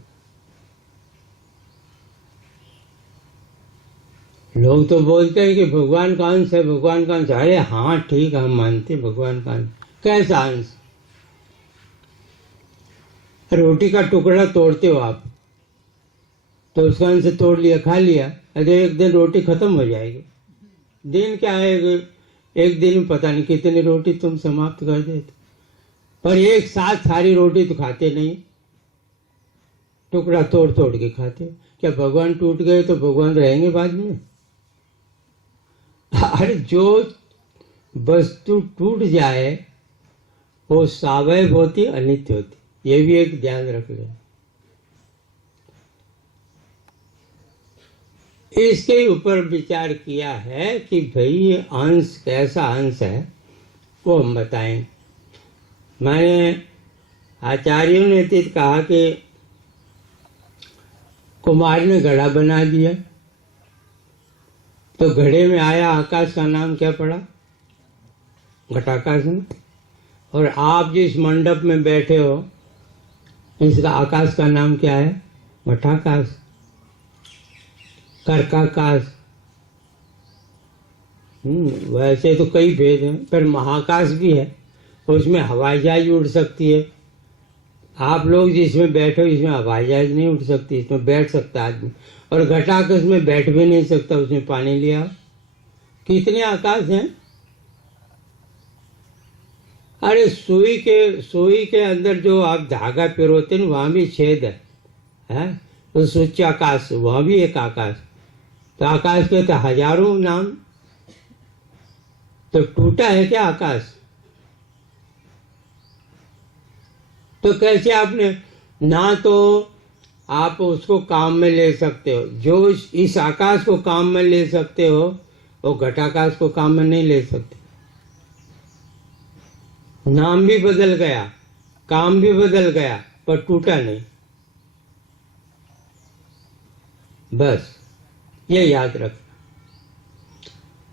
लोग तो बोलते हैं कि भगवान का अंश है, भगवान का अंश। अरे हाँ ठीक है, हम मानते हैं भगवान का अंश। कैसा अंश? रोटी का टुकड़ा तोड़ते हो आप, तो उसका अंश तोड़ लिया, खा लिया, अरे एक दिन रोटी खत्म हो जाएगी। दिन क्या है, एक दिन में पता नहीं कितनी रोटी तुम समाप्त कर देते, पर एक साथ सारी रोटी तो खाते नहीं, टुकड़ा तोड़ तोड़ के खाते। क्या भगवान टूट गए तो भगवान रहेंगे बाद में? अरे जो वस्तु टूट जाए वो सावयव होती, अनित्य होती। ये भी एक ध्यान रख लें। इसके ऊपर विचार किया है कि भाई ये अंश कैसा अंश है वो हम बताएं। मैंने आचार्यों ने तो कहा कि कुमार ने घड़ा बना दिया तो घड़े में आया आकाश का नाम क्या पड़ा? घटाकाश में। और आप जिस मंडप में बैठे हो इसका आकाश का नाम क्या है? घटाकाश, कर्काकाश। वैसे तो कई भेद हैं, पर महाकाश भी है, उसमें हवाई जहाज उड़ सकती है। आप लोग जिसमें बैठो इसमें हवाई जहाज नहीं उड़ सकती, इसमें बैठ सकता आदमी। और घटाकाश में बैठ भी नहीं सकता, उसमें पानी लिया। कितने आकाश हैं? अरे सुई के अंदर जो आप धागा पिरोते हैं वहां भी छेद है? तो सूच्य आकाश, वहां भी एक आकाश। तो आकाश के तो हजारों नाम। तो टूटा है क्या आकाश? तो कैसे आपने ना तो आप उसको काम में ले सकते हो, जो इस आकाश को काम में ले सकते हो वो घटाकाश को काम में नहीं ले सकते। नाम भी बदल गया, काम भी बदल गया, पर टूटा नहीं। बस ये याद रखना।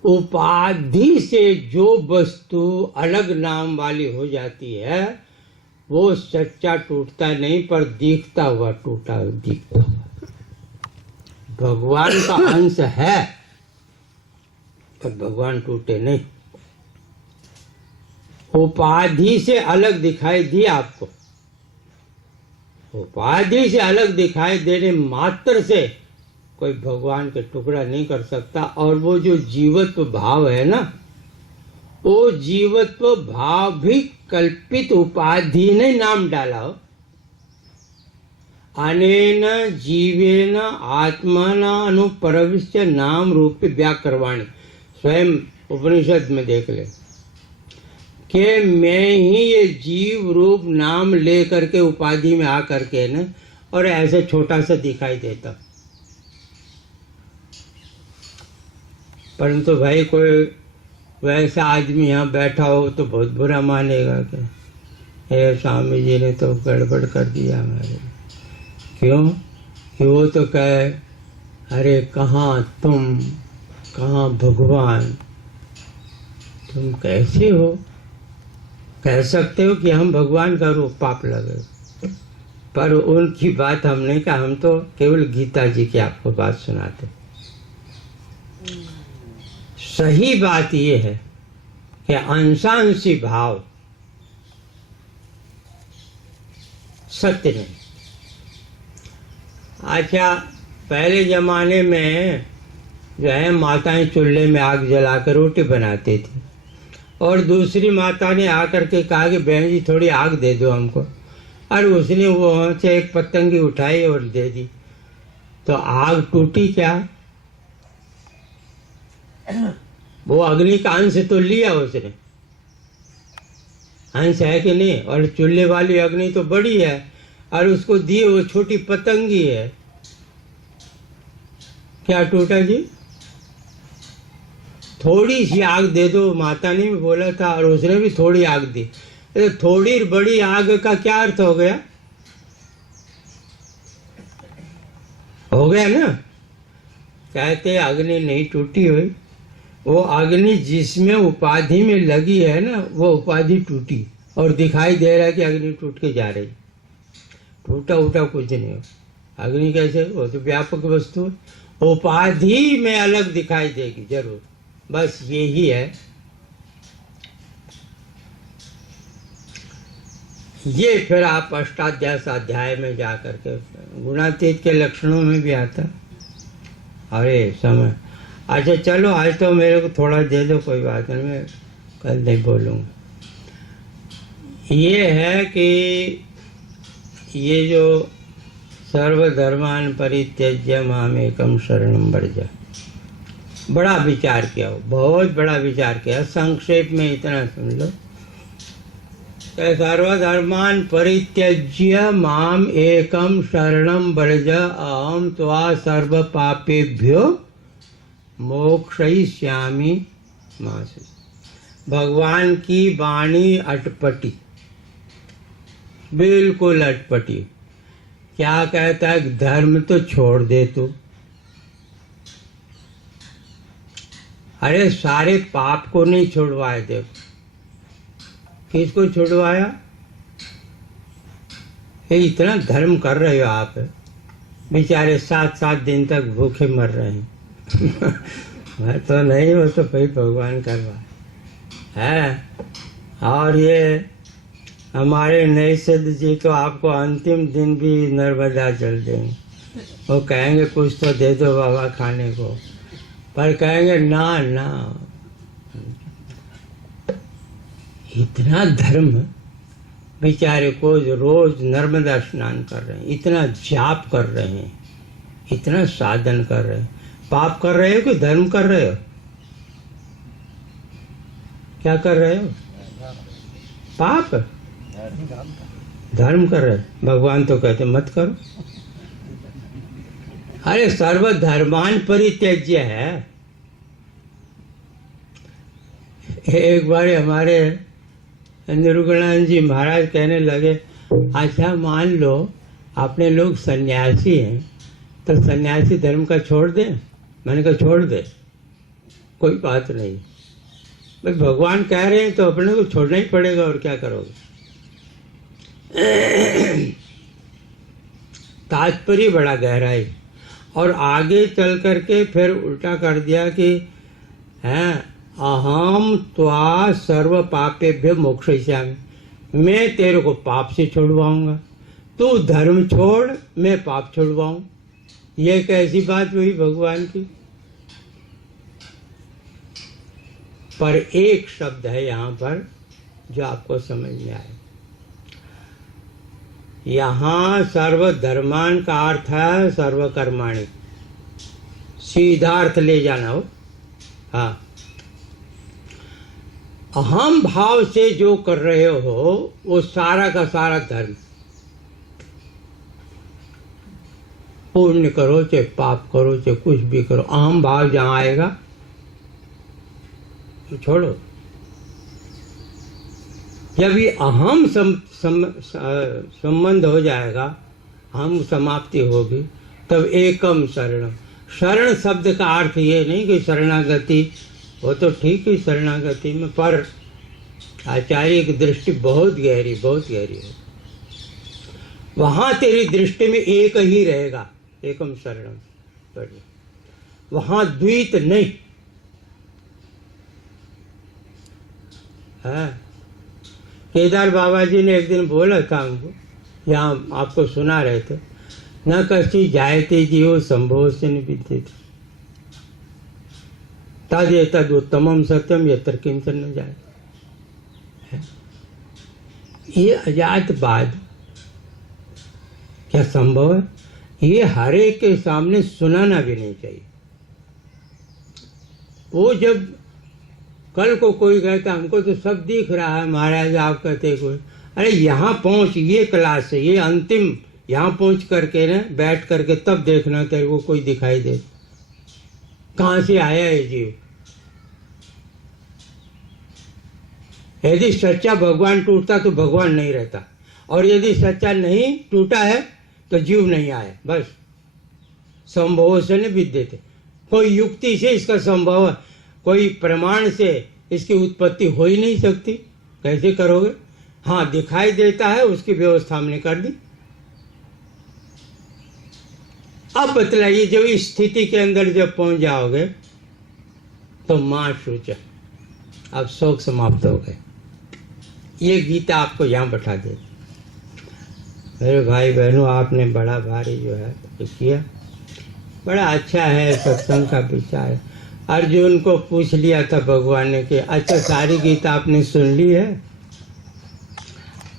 उपाधि से जो वस्तु अलग नाम वाली हो जाती है वो सच्चा टूटता नहीं, पर दिखता हुआ टूटा दिखता हुआ। भगवान का अंश है पर भगवान टूटे नहीं। उपाधि से अलग दिखाई दी आपको, उपाधि से अलग दिखाई देने मात्र से कोई भगवान के टुकड़ा नहीं कर सकता। और वो जो जीवत्व भाव है ना, वो जीवत्व भाव भी कल्पित उपाधि ने नाम डाला हो, अनेन जीवेन आत्मना अनुप्रविश्य नाम रूप व्याकरवाणी। स्वयं उपनिषद में देख ले कि मैं ही ये जीव रूप नाम ले करके उपाधि में आ करके न और ऐसे छोटा सा दिखाई देता। परंतु भाई कोई वैसा आदमी यहाँ बैठा हो तो बहुत बुरा मानेगा कि हे स्वामी जी ने तो गड़बड़ कर दिया हमारे। क्यों? कि वो तो कहे अरे कहाँ तुम, कहाँ भगवान, तुम कैसे हो? कह सकते हो कि हम भगवान का रूप, पाप लगे। पर उनकी बात हमने कहा, हम तो केवल गीता जी की आपको बात सुनाते। सही बात ये है कि अंशांशी भाव सत्य नहीं। अच्छा, पहले जमाने में जो है माताएं चूल्हे में आग जला कर रोटी बनाती थी और दूसरी माता ने आकर के कहा कि बहन जी थोड़ी आग दे दो हमको, और उसने वो वहाँ से एक पतंगी उठाई और दे दी। तो आग टूटी क्या? वो अग्नि का अंश तो लिया उसने, अंश है कि नहीं? और चूल्हे वाली अग्नि तो बड़ी है और उसको दी वो छोटी पतंगी है। क्या टूटा जी? थोड़ी सी आग दे दो, माता ने भी बोला था और उसने भी थोड़ी आग दी। तो थोड़ी बड़ी आग का क्या अर्थ हो गया? हो गया ना? कहते अग्नि नहीं टूटी हुई, वो अग्नि जिसमें उपाधि में लगी है ना, वो उपाधि टूटी और दिखाई दे रहा है कि अग्नि टूट के जा रही। टूटा उठा कुछ नहीं हो। अग्नि कैसे? वो तो व्यापक वस्तु है, उपाधि में अलग दिखाई देगी जरूर, बस यही है। ये फिर आप अष्टाध्याय अध्याय में जा करके गुणातीत के लक्षणों में भी आता। अरे समय, अच्छा चलो आज तो मेरे को थोड़ा दे दो, कोई बात नहीं, मैं कल नहीं बोलूँगा। ये है कि ये जो सर्वधर्मान परित्यज्य मामेकम शरणं व्रज, बड़ा विचार किया हो, बहुत बड़ा विचार किया। संक्षेप में इतना सुन लो, सर्वधर्मान परित्यज्य माम एकम शरणं व्रज अहम त्वा सर्व पापेभ्यो मोक्षयिष्यामि मा शुचि। भगवान की वाणी अटपटी, बिल्कुल अटपटी। क्या कहता है? धर्म तो छोड़ दे तू। अरे सारे पाप को नहीं छुड़वाए, देखो किसको छुड़वाया? ये इतना धर्म कर रहे हो आप, बेचारे 7-7 दिन तक भूखे मर रहे हैं। मैं तो नहीं, वो तो भाई भगवान करवा है। और ये हमारे नए सिद्ध जी तो आपको अंतिम दिन भी नर्मदा चल देंगे। वो कहेंगे कुछ तो दे दो बाबा खाने को, पर कहेंगे ना ना। इतना धर्म, बेचारे को रोज नर्मदा स्नान कर रहे हैं, इतना जाप कर रहे हैं, इतना साधन कर रहे हैं। पाप कर रहे हो कि धर्म कर रहे हो? क्या कर रहे हो? पाप। धर्म कर रहे। भगवान तो कहते मत करो। अरे सर्वधर्मान परित्यज्य है। एक बार हमारे निरुगणानंद जी महाराज कहने लगे, अच्छा मान लो अपने लोग सन्यासी हैं तो सन्यासी धर्म का छोड़ दें? मैंने कहा छोड़ दे, कोई बात नहीं, भाई भगवान कह रहे हैं तो अपने को छोड़ना ही पड़ेगा, और क्या करोगे। तात्पर्य बड़ा गहरा है। और आगे चल करके फिर उल्टा कर दिया कि हैं अहम त्वा सर्व पापेभ्य मोक्षयिष्यामि, मैं तेरे को पाप से छुड़वाऊंगा, तू धर्म छोड़ मैं पाप छुड़वाऊं। ये कैसी बात हुई भगवान की? पर एक शब्द है यहाँ पर जो आपको समझ में आए। यहाँ सर्वधर्मान का अर्थ है सर्वकर्माणी, सीधा अर्थ ले जाना हो। हाँ, अहम भाव से जो कर रहे हो वो सारा का सारा धर्म, पुण्य करो चाहे पाप करो चाहे कुछ भी करो, अहम भाव जहाँ आएगा तो छोड़ो। जब ये अहम संबंध हो जाएगा, हम समाप्ति होगी, तब एकम शरणम। शरण शब्द का अर्थ ये नहीं कि शरणागति, वो तो ठीक है शरणागति में, पर आचार्य की दृष्टि बहुत गहरी है। वहाँ तेरी दृष्टि में एक ही रहेगा, एकम शरणम, बढ़िया। वहाँ द्वैत नहीं है। केदार बाबा जी ने एक दिन बोला था हमको, यहाँ आपको सुना रहे थे, न कश्चित् जायते जीवो संभव से विद्यते तद तदुत्तमम सत्यम यत्र किंचन न जाए। ये अजातवाद क्या संभव है? ये हर एक के सामने सुनाना भी नहीं चाहिए। वो जब कल को कोई कहता हमको तो सब दिख रहा है महाराज, आप कहते कोई, अरे यहाँ पहुँच, ये क्लास है, ये अंतिम, यहाँ पहुँच करके ना बैठ करके तब देखना तेरे को कोई दिखाई दे, कहाँ से आया है जीव। यदि सच्चा भगवान टूटता तो भगवान नहीं रहता, और यदि सच्चा नहीं टूटा है तो जीव नहीं आया। बस संभव से नहीं विद्यते, कोई युक्ति से इसका संभव, कोई प्रमाण से इसकी उत्पत्ति हो ही नहीं सकती। कैसे करोगे? हाँ, दिखाई देता है, उसकी व्यवस्था हमने कर दी। अब बतलाइए, जब इस स्थिति के अंदर जब पहुंच जाओगे तो मां शुचा, अब शोक समाप्त हो गए। ये गीता आपको यहाँ बैठा दे। मेरे भाई बहनों, आपने बड़ा भारी जो है किया, बड़ा अच्छा है सत्संग का विचार। अर्जुन को पूछ लिया था भगवान ने कि अच्छा सारी गीता आपने सुन ली है,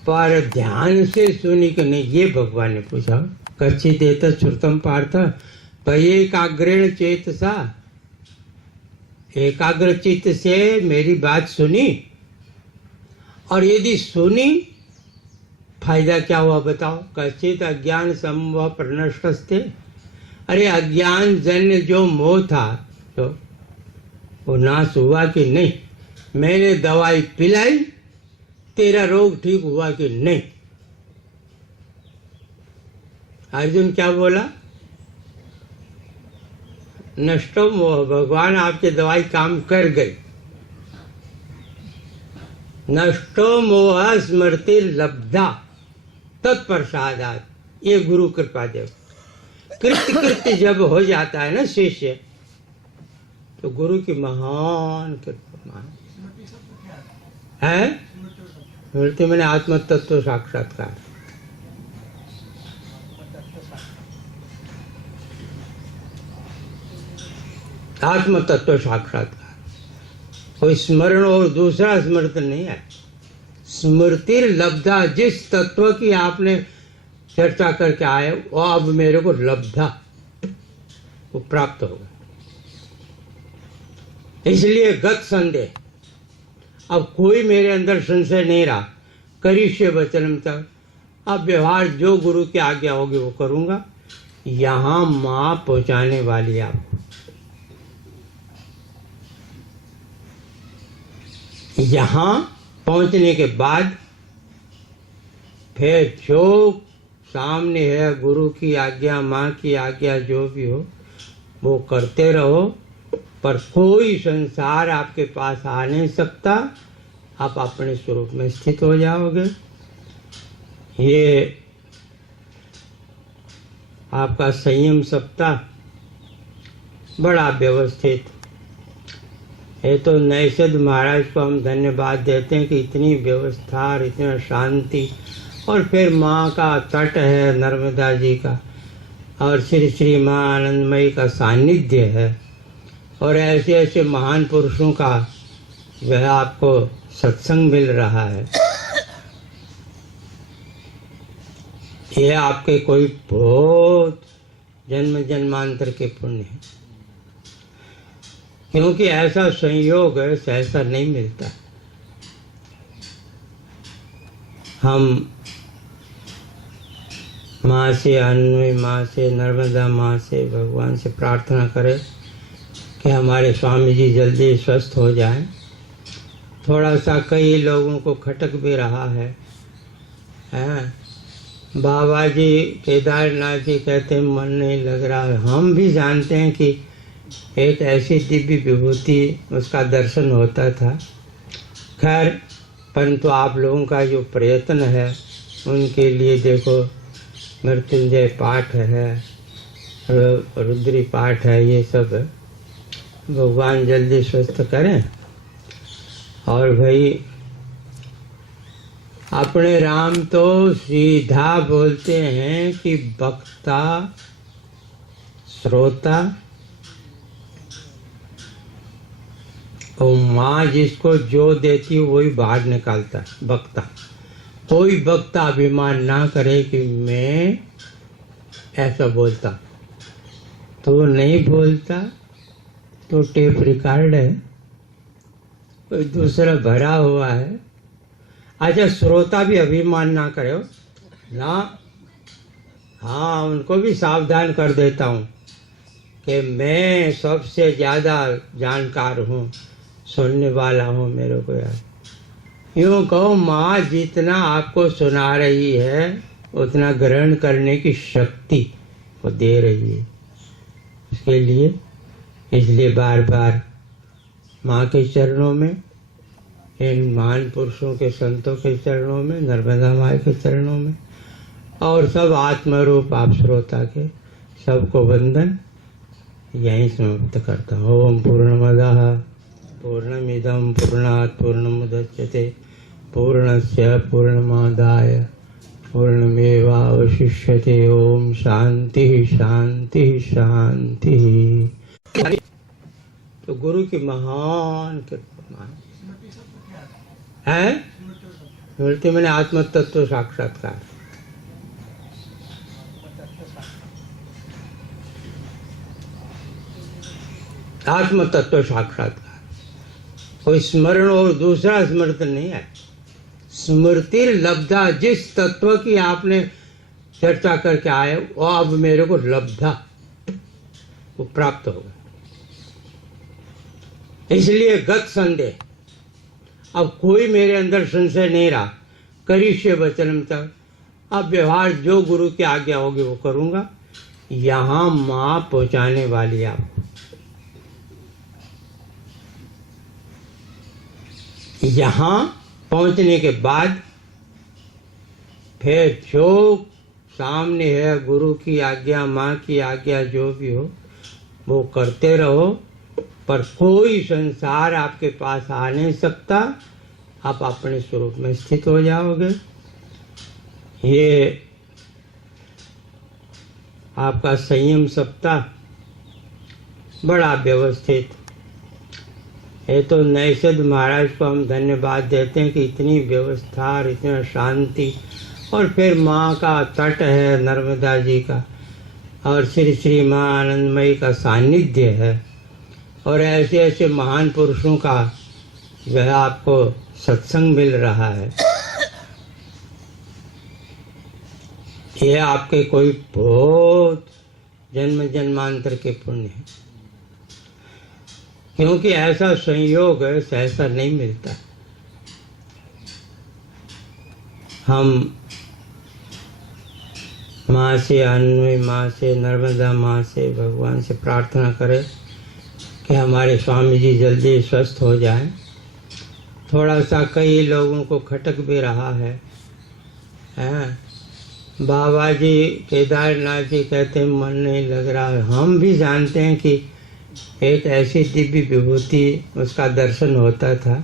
पर ध्यान से सुनी कि नहीं, ये भगवान ने पूछा। कच्चित् एतत् श्रुतं पार्थ त्वयैकाग्रेण चेतसा, एकाग्र चित्त से मेरी बात सुनी, और यदि सुनी फायदा क्या हुआ बताओ? कच्चित् अज्ञान समूह प्रनष्टस्ते, अरे अज्ञान जन्य जो मोह था तो वो नाश हुआ कि नहीं? मैंने दवाई पिलाई, तेरा रोग ठीक हुआ कि नहीं? अर्जुन क्या बोला? नष्टो मोह, भगवान आपकी दवाई काम कर गई। नष्टो मोह स्मृति लब्धा तत्प्रसादात्, ये गुरु कृपा देव। कृत्य जब हो जाता है ना शिष्य, तो गुरु की महान कृपा है। स्मृति मैंने आत्म तत्व साक्षात्कार। आत्म तत्व साक्षात्कार, कोई स्मरण और दूसरा स्मृति नहीं है। स्मृति लब्धा, जिस तत्व की आपने चर्चा करके आए वो अब मेरे को लब्धा, वो प्राप्त होगा। इसलिए गत संदेह, अब कोई मेरे अंदर संशय नहीं रहा। करिष्ये वचनम तक, अब व्यवहार जो गुरु की आज्ञा होगी वो करूंगा। यहाँ माँ पहुंचाने वाली आपको, यहाँ पहुंचने के बाद फिर जो सामने है गुरु की आज्ञा, माँ की आज्ञा, जो भी हो वो करते रहो, पर कोई संसार आपके पास आ नहीं सकता। आप अपने स्वरूप में स्थित हो जाओगे। ये आपका संयम सप्ताह बड़ा व्यवस्थित। ये तो नैषद महाराज को हम धन्यवाद देते हैं कि इतनी व्यवस्था और इतना शांति, और फिर माँ का तट है नर्मदा जी का, और श्री श्री माँ आनंदमयी का सानिध्य है, और ऐसे ऐसे महान पुरुषों का वह आपको सत्संग मिल रहा है। ये आपके कोई बहुत जन्म जन्मांतर के पुण्य है, क्योंकि ऐसा संयोग है ऐसा नहीं मिलता। हम माँ से, अन्वय माँ से, नर्मदा माँ से भगवान से प्रार्थना करें कि हमारे स्वामी जी जल्दी स्वस्थ हो जाएं। थोड़ा सा कई लोगों को खटक भी रहा है। बाबा जी केदारनाथ जी कहते हैं मन नहीं लग रहा है। हम भी जानते हैं कि एक ऐसी दिव्य विभूति उसका दर्शन होता था। खैर, परंतु आप लोगों का जो प्रयत्न है उनके लिए देखो मृत्युंजय पाठ है, रुद्री पाठ है, ये सब है। भगवान जल्दी स्वस्थ करें। और भाई अपने राम तो सीधा बोलते हैं कि वक्ता श्रोता और माँ जिसको जो देती है वही बाहर निकालता है। वक्ता, कोई वक्ता अभिमान ना करे कि मैं ऐसा बोलता, तो नहीं बोलता तो टेप रिकॉर्ड है, कोई दूसरा भरा हुआ है। अच्छा, श्रोता भी अभिमान ना करे हो ना। हाँ, उनको भी सावधान कर देता हूँ कि मैं सबसे ज़्यादा जानकार हूँ, सुनने वाला हूँ मेरे को यार। यूँ कहो, माँ जितना आपको सुना रही है उतना ग्रहण करने की शक्ति वो दे रही है। इसके लिए इसलिए बार बार माँ के चरणों में, इन महान पुरुषों के संतों के चरणों में, नर्मदा माँ के चरणों में और सब आत्मरूप आप श्रोता के सबको वंदन यहीं समाप्त करता हूँ। ओम पूर्णमदः पूर्णमिदं पूर्णात् पूर्णमुदच्यते पूर्णस्य पूर्णमादाय पूर्णमेवावशिष्यते। ओम शांति शांति शांति। तो गुरु की महान कृपा है। बोलते मैंने आत्म तत्व साक्षात्कार। आत्म तत्व साक्षात्कार, कोई स्मरण और दूसरा स्मृति नहीं है। स्मृति लब्धा, जिस तत्व की आपने चर्चा करके आए वो अब मेरे को लब्धा, वो प्राप्त होगा। इसलिए गत संदेह, अब कोई मेरे अंदर संशय नहीं रहा। करिष्ये वचनम तक, अब व्यवहार जो गुरु की आज्ञा होगी वो करूंगा। यहाँ माँ पहुंचाने वाली आपको। यहाँ पहुंचने के बाद फिर जो सामने है गुरु की आज्ञा, माँ की आज्ञा, जो भी हो वो करते रहो। पर कोई संसार आपके पास आ नहीं सकता। आप अपने स्वरूप में स्थित हो जाओगे। ये आपका संयम सप्ताह बड़ा व्यवस्थित। ये तो नैषद महाराज को हम धन्यवाद देते हैं कि इतनी व्यवस्था और इतना शांति, और फिर माँ का तट है नर्मदा जी का, और श्री श्री माँ आनंदमयी का सानिध्य है, और ऐसे ऐसे महान पुरुषों का जो है आपको सत्संग मिल रहा है। ये आपके कोई बहुत जन्म जन्मांतर के पुण्य है, क्योंकि ऐसा संयोग है ऐसा नहीं मिलता। हम माँ से, अन्वय माँ से, नर्मदा माँ से भगवान से प्रार्थना करें कि हमारे स्वामी जी जल्दी स्वस्थ हो जाएं। थोड़ा सा कई लोगों को खटक भी रहा है। बाबा जी केदारनाथ जी कहते हैं मन नहीं लग रहा है। हम भी जानते हैं कि एक ऐसी दिव्य विभूति उसका दर्शन होता था।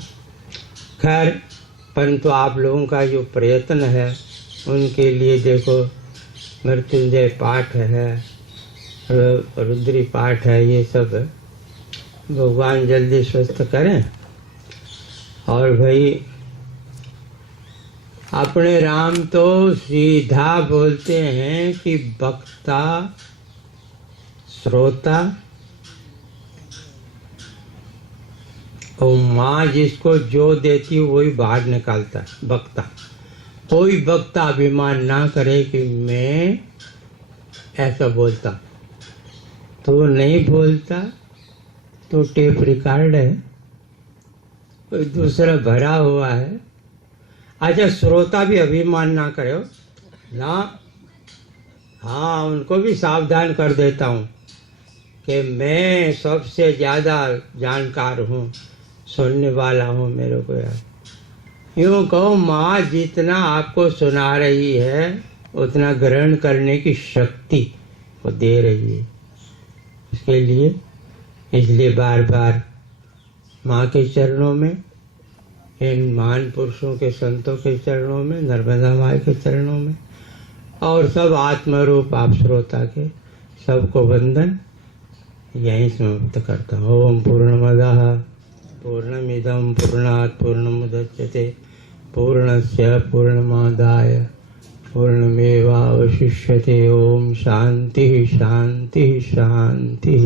खैर, परंतु आप लोगों का जो प्रयत्न है उनके लिए देखो मृत्युंजय पाठ है, रुद्री पाठ है, ये सब है। भगवान जल्दी स्वस्थ करें। और भाई अपने राम तो सीधा बोलते हैं कि वक्ता श्रोता और माँ जिसको जो देती है वही बाहर निकालता है वक्ता। कोई वक्ता अभिमान ना करे कि मैं ऐसा बोलता। तो नहीं बोलता तो टेप रिकॉर्ड है, कोई दूसरा भरा हुआ है। अच्छा, श्रोता भी अभिमान ना करे ना। हाँ, उनको भी सावधान कर देता हूँ कि मैं सबसे ज़्यादा जानकार हूँ, सुनने वाला हूँ मेरे को यार। यूँ कहो, माँ जितना आपको सुना रही है उतना ग्रहण करने की शक्ति वो दे रही है। इसलिए बार बार माँ के चरणों में, इन महान पुरुषों के संतों के चरणों में, नर्मदा माई के चरणों में और सब आत्मरूप आप श्रोता के सबको वंदन यहीं समाप्त करता हूँ। ओम पूर्णमदः पूर्णमिदं पूर्णात् पूर्णमुदच्यते पूर्णस्य पूर्णमादाय पूर्णमेवावशिष्यते। ओम शांति शांति शांति।